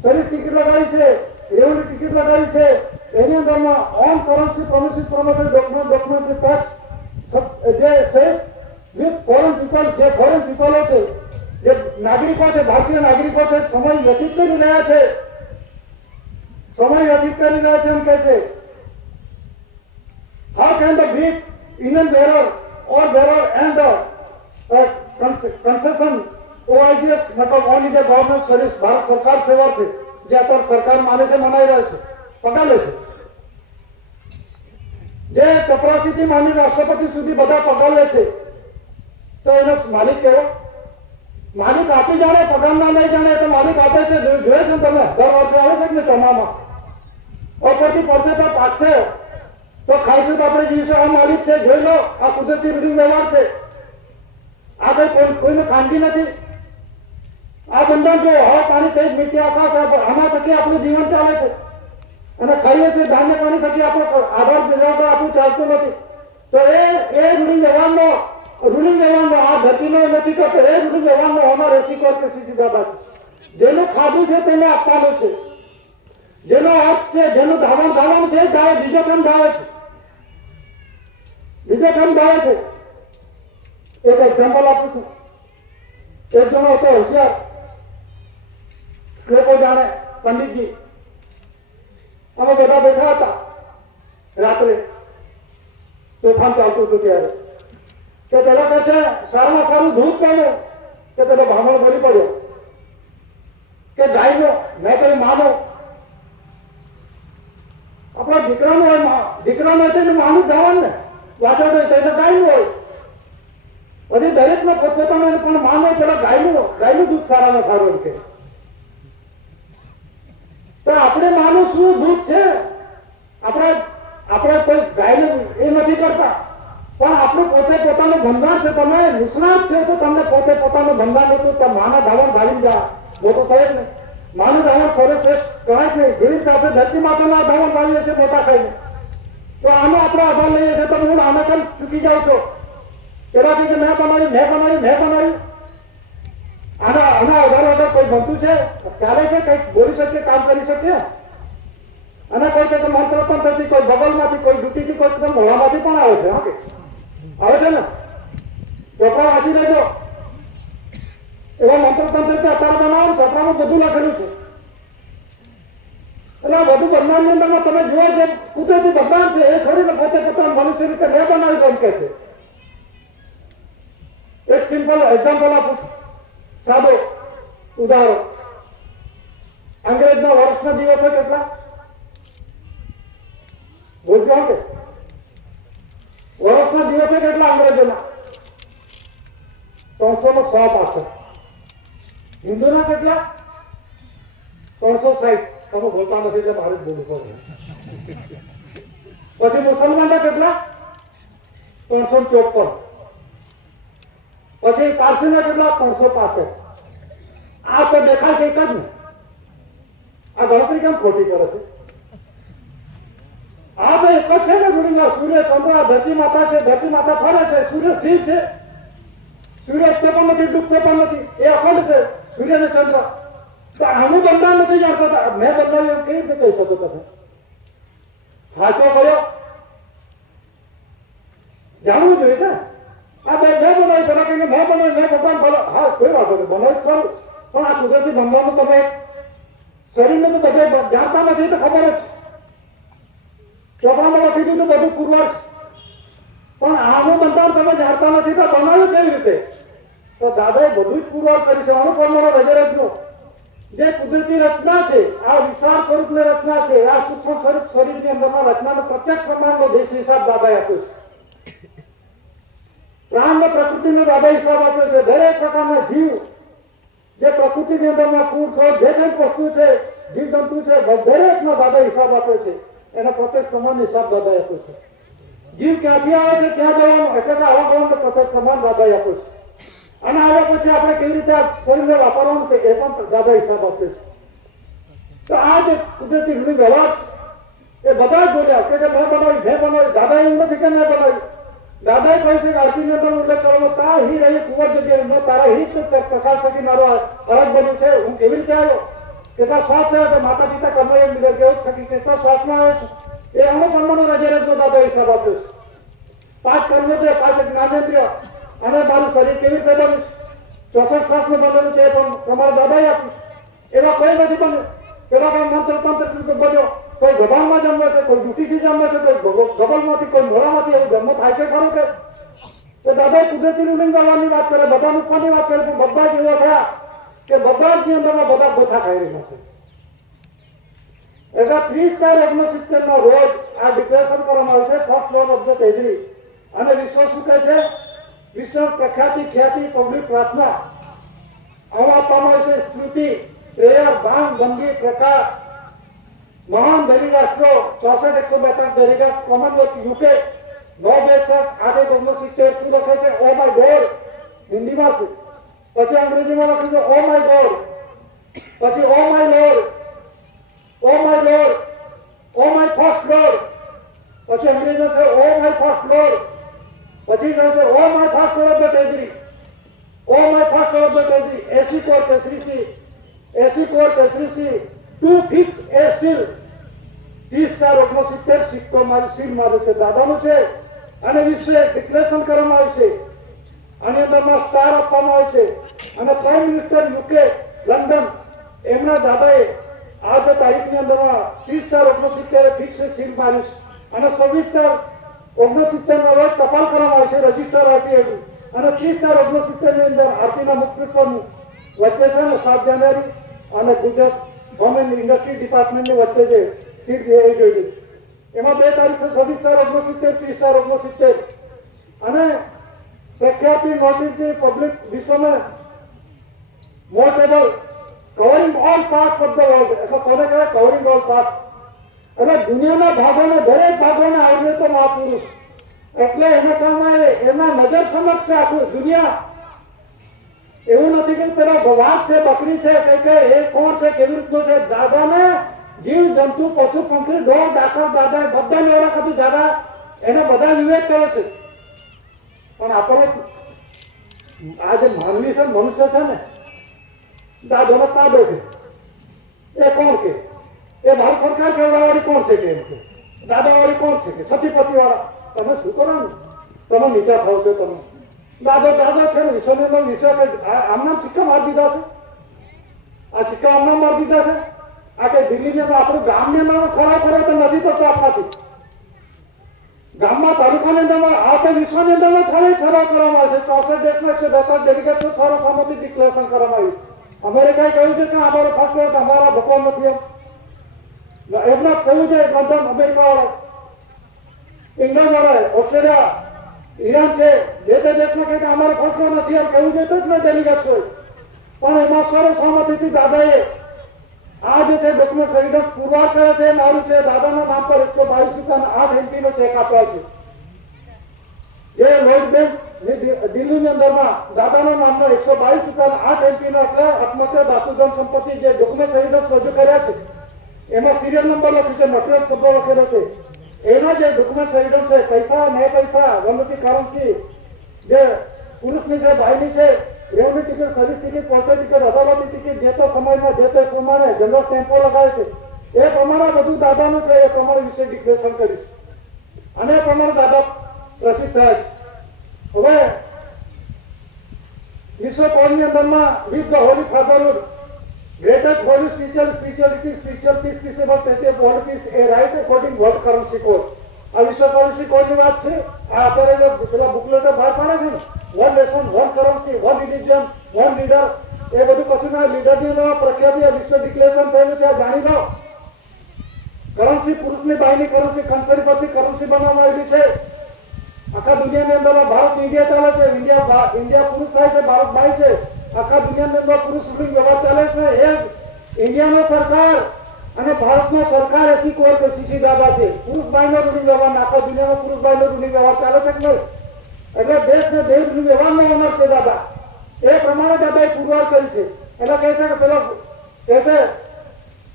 સર્વિસ ટિકિટ લગાવી છે, રેવની ટિકિટ લગાવી છે એની અંદરમાં on currency પ્રોમિસિસ promissory documentary tax જે છે વિથ ફોરેન પીપલ. જે ફોરેન પીપલો છે જે નાગરિકો છે ભારતીય નાગરિકો છે સમય વ્યતીત કરી રહ્યા છે એમ કહે છે. How can the brief Indian bearer or bearer and the concession OIGS મતલબ all India government service Bharat સરકાર સેવાથી જે અત્યારે સરકાર માને છે મનાઈ રહ્યા છે પગાર લે છે જે ચપરાસીથી માંડી રાષ્ટ્રપતિ સુધી બધા પગાર લે છે તો એનો માલિક કેવો માલિક આપી જાણે પગાર ના લઈ જાણે તો માલિક આપે છે જોયે છે તમે દર વર્ષે આવે છે ને ચોમામાં ઉપરથી પડશે તો પાકશે તો ખાઈશું તો આપણે જીવશું આ માલિક છે જોઈ લો આ કુદરતી રીતિ વ્યવહાર છે આ કઈ કોઈને ખાનગી નથી આ બંધન જો હવા પાણી કઈ મીઠી આકાશ આના થકી આપણું જીવન ચાલે છે અને ખાઈએ છીએ ધાન્ય પાણી થકી આપણો આધાર ગુજરાત આપણું ચાલતું નથી તો એ રૂઢિ વ્યવહારનો આ ધરતીનો નથી કરતો એ રૂઢિ વ્યવહારનો હોનાર એસી કોર કે સીધી દાદા છે જેનું ખાધું છે તેને આપવાનું છે જેનો અર્થ છે જેનું ધાવણ છે ગાય બીજો કામ ધાવે છે એક એક્ઝામ્પલ આપું છું એક જણો હતો હોશિયાર શ્લોકો જાણે પંડિતજી અમે બધા બેઠા હતા રાત્રે તોફાન ચાલતું હતું ત્યારે તો પેલા કહે છે સારામાં સારું દૂધ પાડ્યો કે પેલો બ્રાહ્મણ બોલી પડ્યો કે ગાયનો મેં કઈ માનો આપણા દીકરાનો એટલે માનું ધાવણ ને વાછળ હોય તો ગાયનું હોય પછી દરેક નો પોતપોતાનો પણ માનો પેલા ગાયનું દૂધ સારામાં સારું એમ કે તો આપણે માનું શું દૂધ છે આપણે કોઈ ગાયનું એ નથી કરતા પણ આપણું પોતે પોતાનું બંધાણ છે તમે નિષ્ણાત છે તો તમને પોતે પોતાનું બંધાણ હતું તો માના ધાવણ ધારી જા મોટું થાય જ નહીં માનું ધાવણ સર્વશ્રેષ્ઠ કહેવાય જ નહીં જેવી રીતે આપણે ધરતી માતાના ધાવણ ધારીએ છીએ મોટા ખાઈને તો આનો આપણે આધાર લઈએ છીએ તો હું આના કામ ચૂકી જાઉં છું પેલાથી કે મેં બનાવ્યું આના આધાર વગર કોઈ બનતું છે ચાલે છે કંઈક બોલી શકીએ કામ કરી શકીએ અને કોઈ કે મંત્ર તંત્રથી કોઈ બબલમાંથી કોઈ ડૂટીથી કોઈ મોડામાંથી પણ આવે છે હા આવે છે ને ચોપડા વાંચી લેજો એવા મંત્ર તંત્રથી અત્યારે બનાવો ચોપડામાં બધું લખેલું છે એટલે આ બધું બ્રહ્માંડની અંદરમાં તમે જુઓ છે કુદરતી ભગવાન છે એ થોડી પોતે પોતાના મનુષ્ય રીતે મેં બનાવ્યું એમ કે છે એક સિમ્પલ એક્ઝામ્પલ આપું સાદો ઉદાહરણ અંગ્રેજના વર્ષના દિવસો કેટલા બોલજો કે વર્ષના દિવસે કેટલા અંગ્રેજોના 306 હિન્દુના કેટલા 360 તમે બોલતા નથી એટલે મારે જ બોલવું પડે પછી મુસલમાનના કેટલા 354 પછી પારસીના કેટલા 365 આ તો દેખાય છે એક જ ને આ ગણતરી કેમ ખોટી કરે છે આ તો એક જ છે ને ગુરુના સૂર્ય ચંદ્ર ધરતી માતા છે ધરતી માતા ફરે છે સૂર્ય સ્થિર છે સૂર્ય ઉગતો પણ નથી ડૂબતો પણ નથી એ અખંડ છે સૂર્ય ને ચંદ્ર તો આનું બંધાન નથી જાણતા મેં બંધાવ્યું એમ કેવી રીતે કહી શકો તમે સાચો કર્યો જાણવું જોઈએ ને આ બે બનાવી પેલા કહીને મેં ભગવાન ભલો હા કોઈ વાંધો નહીં બનાવી ખરું પણ આ કુદરતી બંધવાનું તમે શરીરને તો બધે જાણતા નથી તો ખબર જ ચોપડામાં લખી દીધું બધું પુરવાર પણ આનું બંધારણ તમે જાણતા નથી તો બનાવ્યું કેવી રીતે તો દાદાએ બધું જ પુરવાર કર્યું છે આનું પ્રમાણે રજરજનું જે કુદરતી રચના છે આ વિશાળ સ્વરૂપની રચના છે આ સૂક્ષ્મ સ્વરૂપ શરીરની અંદરના રચનાનો પ્રત્યેક પ્રમાણનો દેશ હિસાબ દાદાએ આપ્યો છે પ્રાણ ને પ્રકૃતિનો દાદા હિસાબ આપ્યો છે દરેક પ્રકારના જીવ જે પ્રકૃતિની અંદરમાં ફૂડ છોડ જે કંઈ વસ્તુ છે જીવ જંતુ છે દરેકનો દાદા હિસાબ આપ્યો છે એનો પ્રત્યેક સમાન હિસાબ દાદાએ આપ્યો છે જીવ ક્યાંથી આવે છે ક્યાં જવાનું એટલે કે આવા ગવાનું પ્રત્યેક સમાન દાદાએ આપ્યો છે અને આવ્યા પછી આપણે કેવી રીતે આ શરીરને વાપરવાનું છે એ પણ દાદા હિસાબ આપ્યો છે તો આ જે કુદરતી રૂઢિ વ્યવહાર એ બધા જ બોલ્યા કે મેં બનાવી દાદા એવું નથી કે મેં બનાવ્યું દાદાએ કહ્યું છે કે આરતીની અંદર ઉલ્લેખ કરવામાં તા હી રહી કુંવર જગ્યાએ તારા હિત પ્રકાશ થકી મારો અરજ બન્યું છે હું કેવી રીતે આવ્યો કેટલા શ્વાસ થયો તો માતા પિતા કર્મયોગ લીધો કેવું થકી કેટલા શ્વાસમાં આવે છે એ અમુક કર્મનો રજેરજનો દાદા હિસાબ આપ્યો છે 5 કર્મેન્દ્રિય 5 જ્ઞાનેન્દ્રિય અને મારું શરીર કેવી રીતે બન્યું છે 64 શ્વાસનું બનેલું છે એ પણ તમારા દાદાએ આપ્યું એવા કોઈ નથી બન્યું પેલા કોઈ મંત્ર તંત્ર બન્યો કોઈ ગભાનમાં જન્મે છે કોઈ ડૂટીથી જન્મે છે કોઈ ગબલમાંથી કોઈ મોડામાંથી એવું જન્મ થાય છે ખરું કે તો દાદા કુદરતી રૂલિંગ કરવાની વાત કરે, બધા મૂકવાની વાત કરે, પણ બધા જ એવા થયા કે બધા ની અંદરમાં બધા ગોથા ખાઈ રહ્યા છે. એટલે 30/4/69 ના રોજ આ ડિક્લેરેશન કરવામાં આવે છે, ફર્સ્ટ લોન ઓફ ધ તેજરી. અને વિશ્વ શું કહે છે? વિશ્વ પ્રખ્યાતિ ખ્યાતિ પબ્લિક પ્રાર્થના આમાં આપવામાં આવે છે. સ્મૃતિ પ્રેયર ભાંગ બંદી પ્રકાશ મહાન દરેક રાષ્ટ્રો 64-142 દરેક કોમનવેલ્થ યુકે 9/62-8/69 શું લખે છે? ઓ માય ગોડ હિન્દીમાં છે, પછી અંગ્રેજીમાં લખ્યું છે ઓ માય ગોડ, પછી oh my lord, oh my lord, oh my first lord, પછી અંગ્રેજીમાં છે ઓ માય ફર્સ્ટ લોર્ડ, પછી કહે છે oh my first lord of the treasury, oh my first lord of the treasury. AC core કેસરી એસી core કેસરી two fix એ seal 30/4/69 સિક્કો મારી સીલ મારું છે, દાદાનું છે. અને વિશ્વે ડિક્લેરેશન કરવામાં આવ્યું છે, આની અંદરમાં સ્ટાર આપવામાં આવે છે. અને પ્રાઇમ મિનિસ્ટર યુકે લંડન એમના દાદાએ આ તારીખની અંદરમાં 30/4/69 ફિક્સ સીલ મારી છે. અને 26/4/69 ના રોજ ટપાલ કરવામાં આવે છે, રજીસ્ટર આરટી હતું. અને 30/4/69 ની અંદર આરતીના મુખ્યત્વનું વચ્ચે છે ને 7 જાન્યુઆરી અને ગુજરાત ગવર્મેન્ટ ઇન્ડસ્ટ્રી ડિપાર્ટમેન્ટની વચ્ચે છે સીટ એ જોઈ. એમાં 2 તારીખ છે 26/4/69 30/4/69. અને પ્રખ્યાતિ નોટિસ છે પબ્લિક વિશ્વ में મોટેબલ covering all part of the world. એટલે કોને કહેવાય? Covering all part. એટલે દુનિયાના ભાગોને દરેક ભાગોને આવડે તો મહાપુરુષ. એટલે એને કારણે એના નજર સમક્ષ છે આખું દુનિયા. એવું નથી કે પેલો ભગવાન છે, બકરી છે, કે એ કોણ છે, કેવી રીતનું છે. દાદાને જીવ જંતુ પશુ પંખી ઢોર ડાકર દાદા બધાને ઓળખ હતી. દાદા એને બધા વિવેક કરે છે. પણ આપણે આ જે માનવી છે, મનુષ્ય છે ને, દાદોનો તાબો છે. એ કોણ કે? એ ભારત સરકાર કેળવાવાળી કોણ છે કે? એમ કે દાદાવાળી કોણ છે કે? સતીપતિ વાળા. તમે શું કરો ને? તમે નીચા થાવ છો. તમે દાદો દાદા છે ને, વિશ્વનો વિષય આમના સિક્કા મારી દીધા છે. આ સિક્કા આમના મારી દીધા છે. આ કે દિલ્હીની અંદર આપણું ગામની અંદર ખરાબ કરે તો નથી તો આપવાથી ગામમાં તાલુકાની અંદર આ તો વિશ્વની અંદર ખરાબ કરવામાં આવે છે. 64 ડેલિગેટ સર્વસંમતિ ડિક્લેરેશન કરવામાં આવ્યું. અમેરિકાએ કહ્યું છે કે અમારો ફર્સ્ટ અમારા ભગવાન નથી. એમના કહ્યું છે લંડન અમેરિકા વાળા, ઇંગ્લેન્ડ વાળા, ઓસ્ટ્રેલિયા, ઈરાન છે, જે તે દેશમાં કહે કે અમારો ફર્સ્ટ નથી એમ કહ્યું છે તો જ મેં ડેલિગેટ છું. પણ એમાં સર્વસંમતિથી દાદાએ આ જે છે ડોક્યુમેન્ટ એવિડન્સ પુરવાર કરે છે. મારું છે દાદાના નામ પર 122.8 એમપીનો ચેક આપ્યો છે. જે લોર્ડ બેંક દિલ્હીની અંદરમાં દાદાના નામનો 122.8 એમપીનો એટલે આત્મહત્યા ધાતુધન સંપત્તિ જે ડોક્યુમેન્ટ એવિડન્સ રજૂ કર્યા છે એમાં સિરિયલ નંબર લખ્યું છે, મટીરિયલ શબ્દો લખેલો છે. એના જે ડોક્યુમેન્ટ એવિડન્સ છે, પૈસા નહીં પૈસા વનવતી કરન્સી જે પુરુષની છે, ભાઈની છે, revenue ticket, service ticket, postal ticket, અદાલતી ટિકિટ, જે તે સમયમાં જે તે પ્રમાણે જનરલ સ્ટેમ્પો લગાવે છે એ પ્રમાણે બધું દાદાનું છે. એ પ્રમાણે વિશે ડિક્લેરેશન કરીશ અને એ પ્રમાણે દાદા પ્રસિદ્ધ થયા છે. હવે વિશ્વ કોણની અંદરમાં with the holy fatherhood greatest holy spirituality spiritual peace peaceable state world peace a right according world currency code. આ વિશ્વ કરન્સી કોડની વાત છે. આ અત્યારે જે પેલા બુકલેટો બહાર પાડે છે ને, one nation one currency one religion one leader, એ બધું પછી ના લીડરની પ્રખ્યાતિ વિશ્વ ડિક્લેરેશન થયેલું છે. જાણી લો. કરન્સી પુરુષની બાયની કરન્સી કંસરી પરથી કરન્સી બનાવવામાં આવેલી છે. આખા દુનિયાની અંદર ભારત ઇન્ડિયા ચાલે છે. ઇન્ડિયા પુરુષ થાય છે, ભારત બાય છે. આખા દુનિયાની અંદર પુરુષ રૂલિંગ વ્યવહાર ચાલે છે. એ ઇન્ડિયાનો સરકાર અને ભારતનો સરકાર એસી કોર કે સીસી દાદા છે. પુરુષ બાયનો રૂલિંગ વ્યવહાર, આખા દુનિયામાં પુરુષ બાયનો રૂલિંગ વ્યવહાર ચાલે છે કે નહીં? એટલે દેશ ને દેશ રૂલિંગ વ્યવહારનો ઓનર છે દાદા. એ પ્રમાણે દાદાએ પુરવાર કરી છે. એટલે કહે છે કે પેલો કહે છે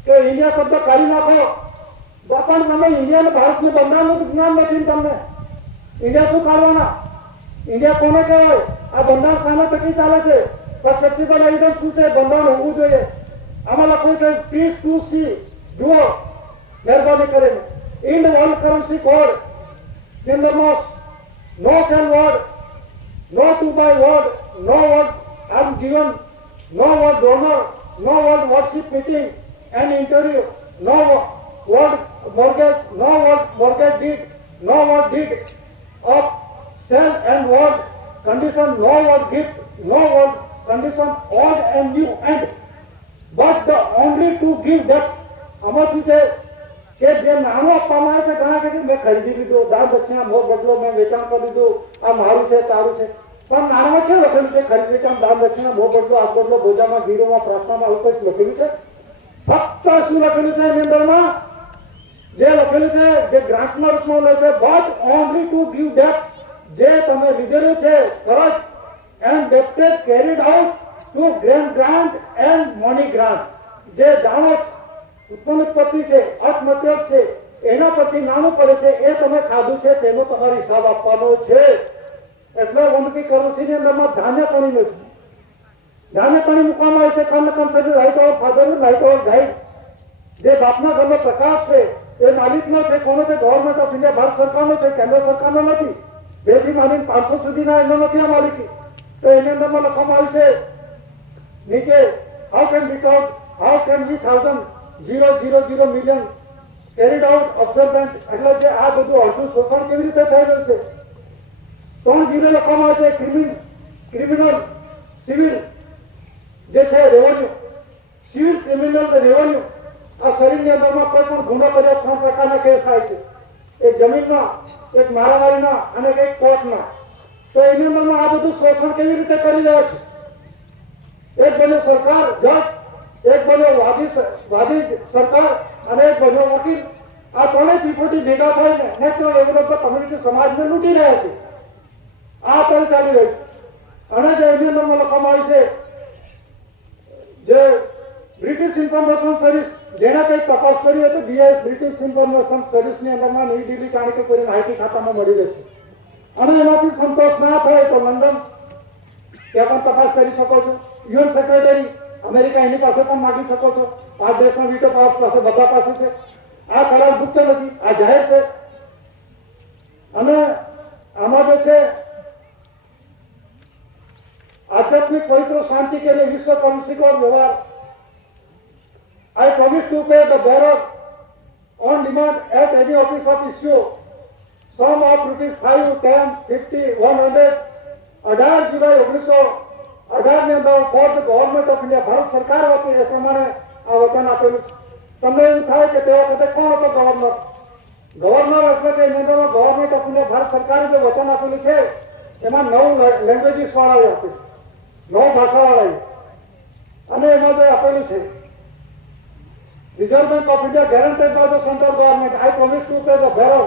કે ઇન્ડિયા શબ્દ કાઢી નાખો. પણ તમે ઇન્ડિયા અને ભારતનું બંધારણનું જ્ઞાન નથી. તમને ઇન્ડિયા શું કાઢવાના? ઇન્ડિયા કોને કહેવાય? આ બંધારણ સામે તકી ચાલે છે. ફ્લેક્સિબલ એવિડન્સ શું છે? બંધારણ હોવું જોઈએ. આમાં લખવું છે પીસ ટુ સી જુઓ મહેરબાની કરીને. ઇન્ડ વર્લ્ડ કરન્સી કોડ ની અંદરમાં no sale word, no to buy word, no word આમ given, no word donor, no word worship meeting and interview, no word mortgage deed, no word deed of sale and word condition, no was gift, no was condition odd and new and but the only to give that આમાં શું છે કે જે નાણું આપવામાં આવે છે ઘણા કે મેં ખરીદી લીધું દાન દક્ષિણા મોહ બદલો મેં વેચાણ કરી દીધું આ મારું છે તારું છે પણ નાણામાં કેવું લખેલું છે ખરીદ વેચાણ દાન દક્ષિણા મોહ બદલો આ બદલો બોજામાં ગીરોમાં પ્રાર્થનામાં આવું કંઈક લખેલું છે ફક્ત શું લખેલું છે એની અંદરમાં જે લખેલું છે જે ગ્રાન્ટના રૂપમાં લે છે but only to give that જે તમે લીધેલું છે ફરજ and deputed carried out to grant and money grant જે જાણો ઉત્પન્ન ઉત્પત્તિ છે અર્થમતલબ છે એના પરથી નાનું પડે છે એ તમે ખાધું છે તેનો તમારો હિસાબ આપવાનો છે એટલે વનપી કરન્સીની અંદરમાં ધાન્ય પાણી નથી ધાન્ય પાણી મૂકવામાં આવે છે come light over father light over guide જે બાપના ઘરનો પ્રકાશ છે એ માલિકનો છે કોનો છે ગવર્મેન્ટ ઓફ ઇન્ડિયા ભારત સરકારનો છે કેન્દ્ર સરકારનો નથી 2 થી માંડીને 500 સુધીના એનો નથી આ માલિકી તો એની અંદરમાં લખવામાં આવ્યું છે નીચે how can we 0.000 million carried out observant એટલે જે આ બધું અડધું શોષણ કેવી રીતે થઈ રહ્યું છે 3 લખવામાં આવે છે ક્રિમિનલ સિવિલ જે છે રેવન્યુ સિવિલ ક્રિમિનલ રેવન્યુ આ શરીરની અંદરમાં કોઈ પણ ગુનો કર્યા 3 પ્રકારના કેસ થાય છે એક જમીનના એક મારામારીના અને એક કોર્ટના તો એની અંદરમાં આ બધું શોષણ કેવી રીતે કરી રહ્યા છે એક બને સરકાર જજ એક બન્યો વાદી સરકાર અને એક બન્યો વકીલ આ ત્રણેય ત્રિપુટી ભેગા થઈને નેચરલ ડેવલપમેન્ટ કમ્યુનિટી સમાજને લૂંટી રહ્યા છે આ પણ ચાલી રહ્યું છે અને જે એની અંદરમાં લખવામાં આવી છે જે બ્રિટિશ ઇન્ફોર્મેશન સર્વિસ જેના કંઈક તપાસ કરી હતી બીઆઈએસ બ્રિટિશ ઇન્ફોર્મેશન સર્વિસની અંદરમાં નવી દિલ્હી ચાણક્ય કરી માહિતી ખાતામાં મળી રહેશે અને એનાથી સંતોષ ના થાય તો લંડન ત્યાં પણ તપાસ કરી શકો છો યુએન સેક્રેટરી અમેરિકા એની પાસે પણ માગી શકો છો 5 દેશના વીટો પાવર પાસે બધા પાસે છે આ કરાર ગુપ્ત નથી આ જાહેર છે અને આમાં જે છે આધ્યાત્મિક પવિત્ર શાંતિ કે लिए विश्व कौंसिल और व्यवहार I promise to pay the bearer on demand at any office of issue sum of rupees 5, 10, 50, 100 18 जुलाई 1918 ની અંદર four the government of India Bharat સરકાર વતી એ પ્રમાણે આ વચન આપેલું છે તમને એવું થાય કે તે વખતે કોણ હતો ગવર્નર એટલે કે એની અંદર ગવર્મેન્ટ ઓફ ઇન્ડિયા ભારત સરકારે જે વચન આપેલું છે એમાં 9 લેંગ્વેજીસ વાળા આપ્યું 9 ભાષા વાળા અને એમાં જે આપેલું છે Reserve Bank of India guaranteed by the central government. I promise to pay the bearer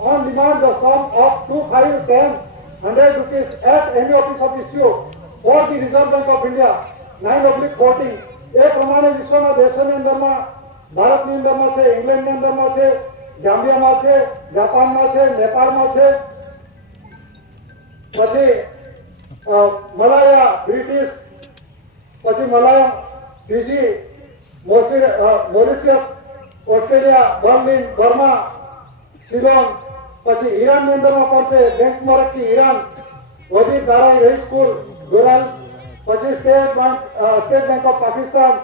on demand the sum of 2, 5, 10, 100 rupees at any office of issue for the Reserve Bank of India 9/14. એ પ્રમાણે વિશ્વના દેશોની અંદરમાં ભારતની અંદરમાં છે ઇંગ્લેન્ડની અંદરમાં છે જામ્બિયામાં છે જાપાનમાં છે નેપાળમાં છે પછી મલાયા બ્રિટિશ પછી Malaya Fiji Mauritius Australia Berlin Burma Ceylon પછી ઈરાનની અંદરમાં પણ છે બેંક મરક્કી ઈરાન વજીર દારાઈ રહી સ્કૂલ ગોરાલ પછી સ્ટેટ બેંક ઓફ પાकिस्तान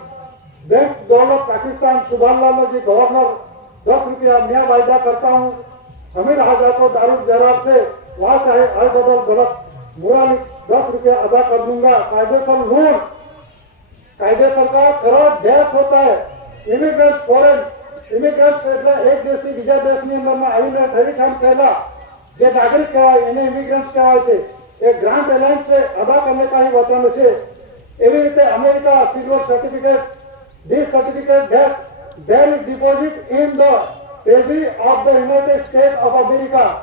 बैंक दौलत पाकिस्तान सुभानलाल जी गवर्नर 10 रुपया मैं वायदा करता हूँ हमें राजा को दारू जरूरत से वहाँ चाहे हर बदल गलत मुराली 10 रुपया अदा कर दूंगा कायदेसर लोन कायदेसर का खराब डेथ होता है इमिग्रेंट फॉरेन इमिग्रेंट એટલે એક દેશથી બીજા દેશની અંદરમાં આવીને ઠરીઠામ થયેલા જે નાગરિક કહેવાય એને ઇમિગ્રન્ટ્સ કહેવાય છે એ ગ્રાન્ટ એલાયન્સ છે અદા કરને કા ही वचन છે એવી રીતે America silver certificate This certificate that there is deposit in the treasury of the United States of America.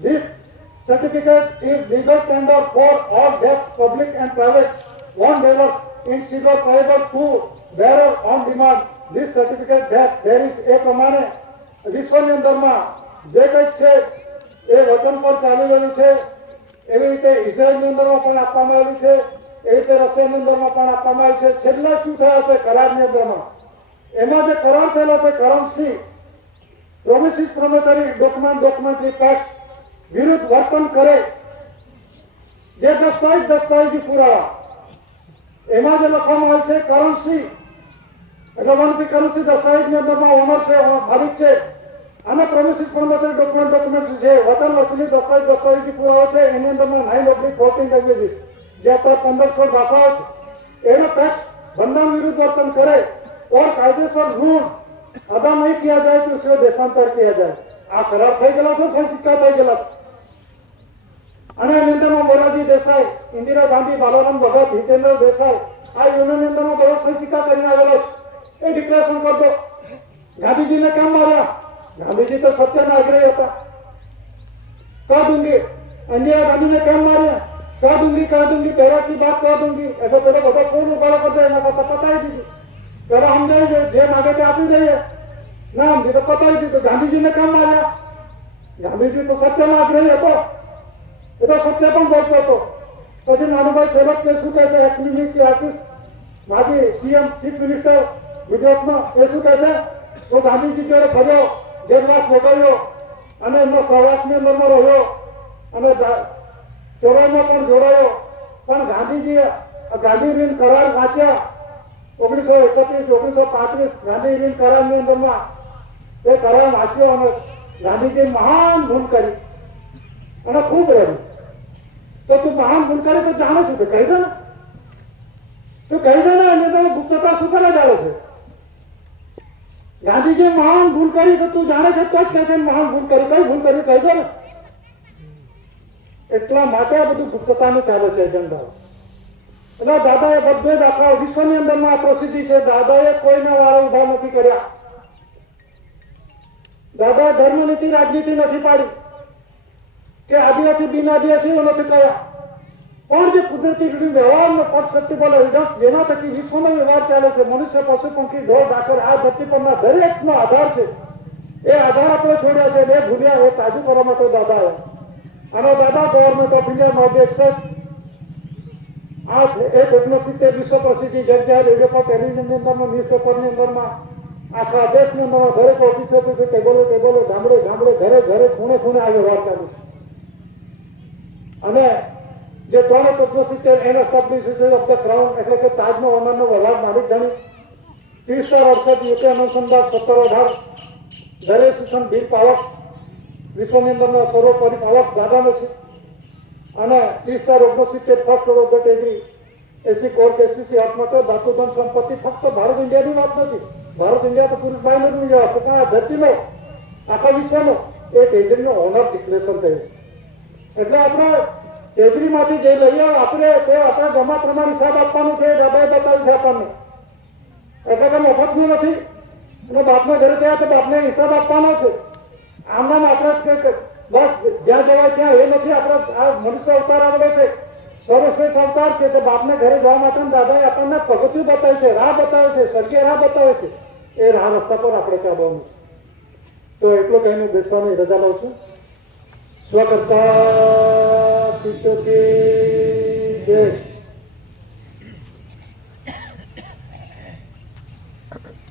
This certificate is legal tender for all debts, public and private, $1 in silver payable to bearer on demand. This certificate that there is a પ્રમાણે વિશ્વની અંદરમાં જે કંઈક છે એ વચન પર ચાલી રહ્યું છે એવી રીતે ઇઝરાયલની અંદરમાં પણ આપવામાં આવ્યું છે એ રીતે રશિયાની અંદરમાં પણ આપવામાં આવ્યું છે છેલ્લા શું થયા છે કરારની અંદરમાં એમાં જે કરાર થયેલો છે કરન્સી પ્રોમિસિસ પ્રોમેટરી ડોક્યુમેન્ટરી પેક્ટ વિરુદ્ધ વર્તન કરે જે દસ્તાવેજી પુરાવા એમાં જે લખવામાં આવે છે કરન્સી એટલે વનપી કરન્સી દસ્તાવેજની અંદરમાં ઓનર છે માલિક છે આના પ્રોમિસિસ પ્રોમિસરી ડોક્યુમેન્ટ છે, વતન વસૂલી દસ્તાવેજી પુરાવો છે, એની અંદરમાં 9/14 લેંગ્વેજીસ જે અત્યારે 15 ભાષાઓ છે, એનો ટેક્સ બંધારણ વિરુદ્ધ વર્તन करे और कायदेसर ऋण अदा नहीं किया जाए तो उसे देशांतर किया जाए। आ करार થઈ ગયેલો છે, સહી સિક્કા થઈ ગયેલા અને એની અંદરમાં મોરારજી દેસાઈ, ઇન્દિરા ગાંધી, બાલારામ ભગત, હિતેન્દ્ર દેસાઈ આ યુનિયનની અંદરમાં બધો સહી સિક્કા કરીને આવેલો છે। એ ડિક્લેરેશન કરી દો। ગાંધીજીને કેમ માર્યા? ગાંધીજી તો સત્યના આગ્રહી હતા। कह दूंगी इंदिरा गांधी ने केम मार्या? कह दूंगी पहला की बात कह दूंगी। ऐसा पहले બધા કોણ ઉપાડો કરતો એના કરતા પતાવી દીધું। પહેલા સમજાવી દે, જે માગે તે આપી દઈએ ના સમજી તો પતાવી દીધું। ગાંધીજીને કેમ માર્યા? ગાંધીજી તો સત્યના આગ્રહી હતો, એ તો સત્ય પણ બોલતો હતો। પછી નાનુભાઈ સેવક કે શું કહે છે, એક્સ આર્ટિસ્ટ માજી સીએમ ચીફ મિનિસ્ટર ગુજરાતમાં એ શું કહે છે તો ગાંધીજી જ્યારે ફર્યો, જેલવાસ ભોગવ્યો અને એમનો સહવાસની અંદરમાં રહ્યો અને ચોરામાં પણ જોડાયો, પણ ગાંધીજીએ ગાંધી ઋણ કરાર વાંચ્યા 1931 1935 ગાંધી ઋણ કરારની અંદરમાં એ કરાર વાંચ્યો અને ગાંધીજીએ મહાન ભૂલ કરી અને ખૂબ રડ્યું। તો તું મહાન ભૂલ કરી તો જાણે છું, કહી દે ને, તું કહી દે ને, એને તો ગુપ્તતા શું કરે જાણે છે? ગાંધીજીએ મહાન ભૂલ કરી તો તું જાણે છે તો જ કહે છે મહાન ભૂલ કરી, કઈ ભૂલ કરી કહી દે ને। એટલા માટે આ બધું ગુપ્તતાનું ચાલે છે એજન્ડા। એટલે દાદાએ બધે જ આખા વિશ્વની અંદરમાં આ પ્રસિદ્ધિ છે, દાદાએ કોઈને વાળા ઉભા નથી કર્યા। દાદાએ ધર્મ નીતિ રાજનીતિ નથી પાડી કે આદિવાસી બિન આદિવાસીઓ નથી કહ્યા, પણ જે કુદરતી વ્યવહારનો પરસ્પેક્ટિવલ એવિડન્સ જેના થકી વિશ્વનો વ્યવહાર ચાલે છે, મનુષ્ય પશુ પંખી ઢોર ડાકર આ ધરતી પરના દરેકનો આધાર છે, એ આધાર આપણે છોડ્યા છે, એ ભૂલ્યા, એ તાજુ કરવા માટે દાદા આવ્યા। અને દાદા government of India north access આ 169 વિશ્વ પ્રસિદ્ધિ જગ્યા રેડિયો પર ટેલિવિઝનની અંદરમાં ન્યૂઝપેપરની અંદરમાં આખા દેશની અંદરમાં દરેક ઓફિસો ટેબલો ગામડે ઘરે ખૂણે આ વ્યવહાર ચાલુ છે। અને જે 369 an establishment of the crown એટલે કે તાજનો ઓનરનો વલાદ માલિક ધણી 3068 યુકે અનુસંધાન 1718 દરેક શિક્ષણ બિલ પાવક વિશ્વની અંદરના સર્વોપરી પાવક દાદાનો છે। અને 3069 first of the treasury AC core KCC હાથમાં તો ધાતુધન સંપત્તિ ફક્ત ભારત ઇન્ડિયાની વાત નથી, ભારત ઇન્ડિયા તો પુરુષ ભાઈ નથી જવા, પણ આ ધરતીનો આખા વિશ્વનો એ ટેજરીનો ઓનર ડિક્લેરેશન થયું। એટલે આપણે ટેજરીમાંથી જે લઈએ આપણે તે આપણા જમા પ્રમાણે હિસાબ આપવાનું છે, દાદાએ બતાવ્યું છે આપણને। એટલે કે મફતનું નથી અને બાપના ઘરે ગયા તો બાપને હિસાબ આપવાનો છે। આમનામ આપણે બસ જ્યાં જવાય ત્યાં એ નથી, આપણે આ મનુષ્ય અવતાર આવેલો છે, સર્વશ્રેષ્ઠ અવતાર છે, તો બાપને ઘરે જવા માટે દાદાએ આપણને પગથિયું બતાવ્યું છે, રાહ બતાવે છે, સ્વર્ગીય રાહ બતાવે છે, એ રાહ રસ્તા પર આપણે ચાલવાનું છે। તો એટલું કહીને બેસવાની રજા લઉં છું। સ્વકર્તા શિક્ષકે જય।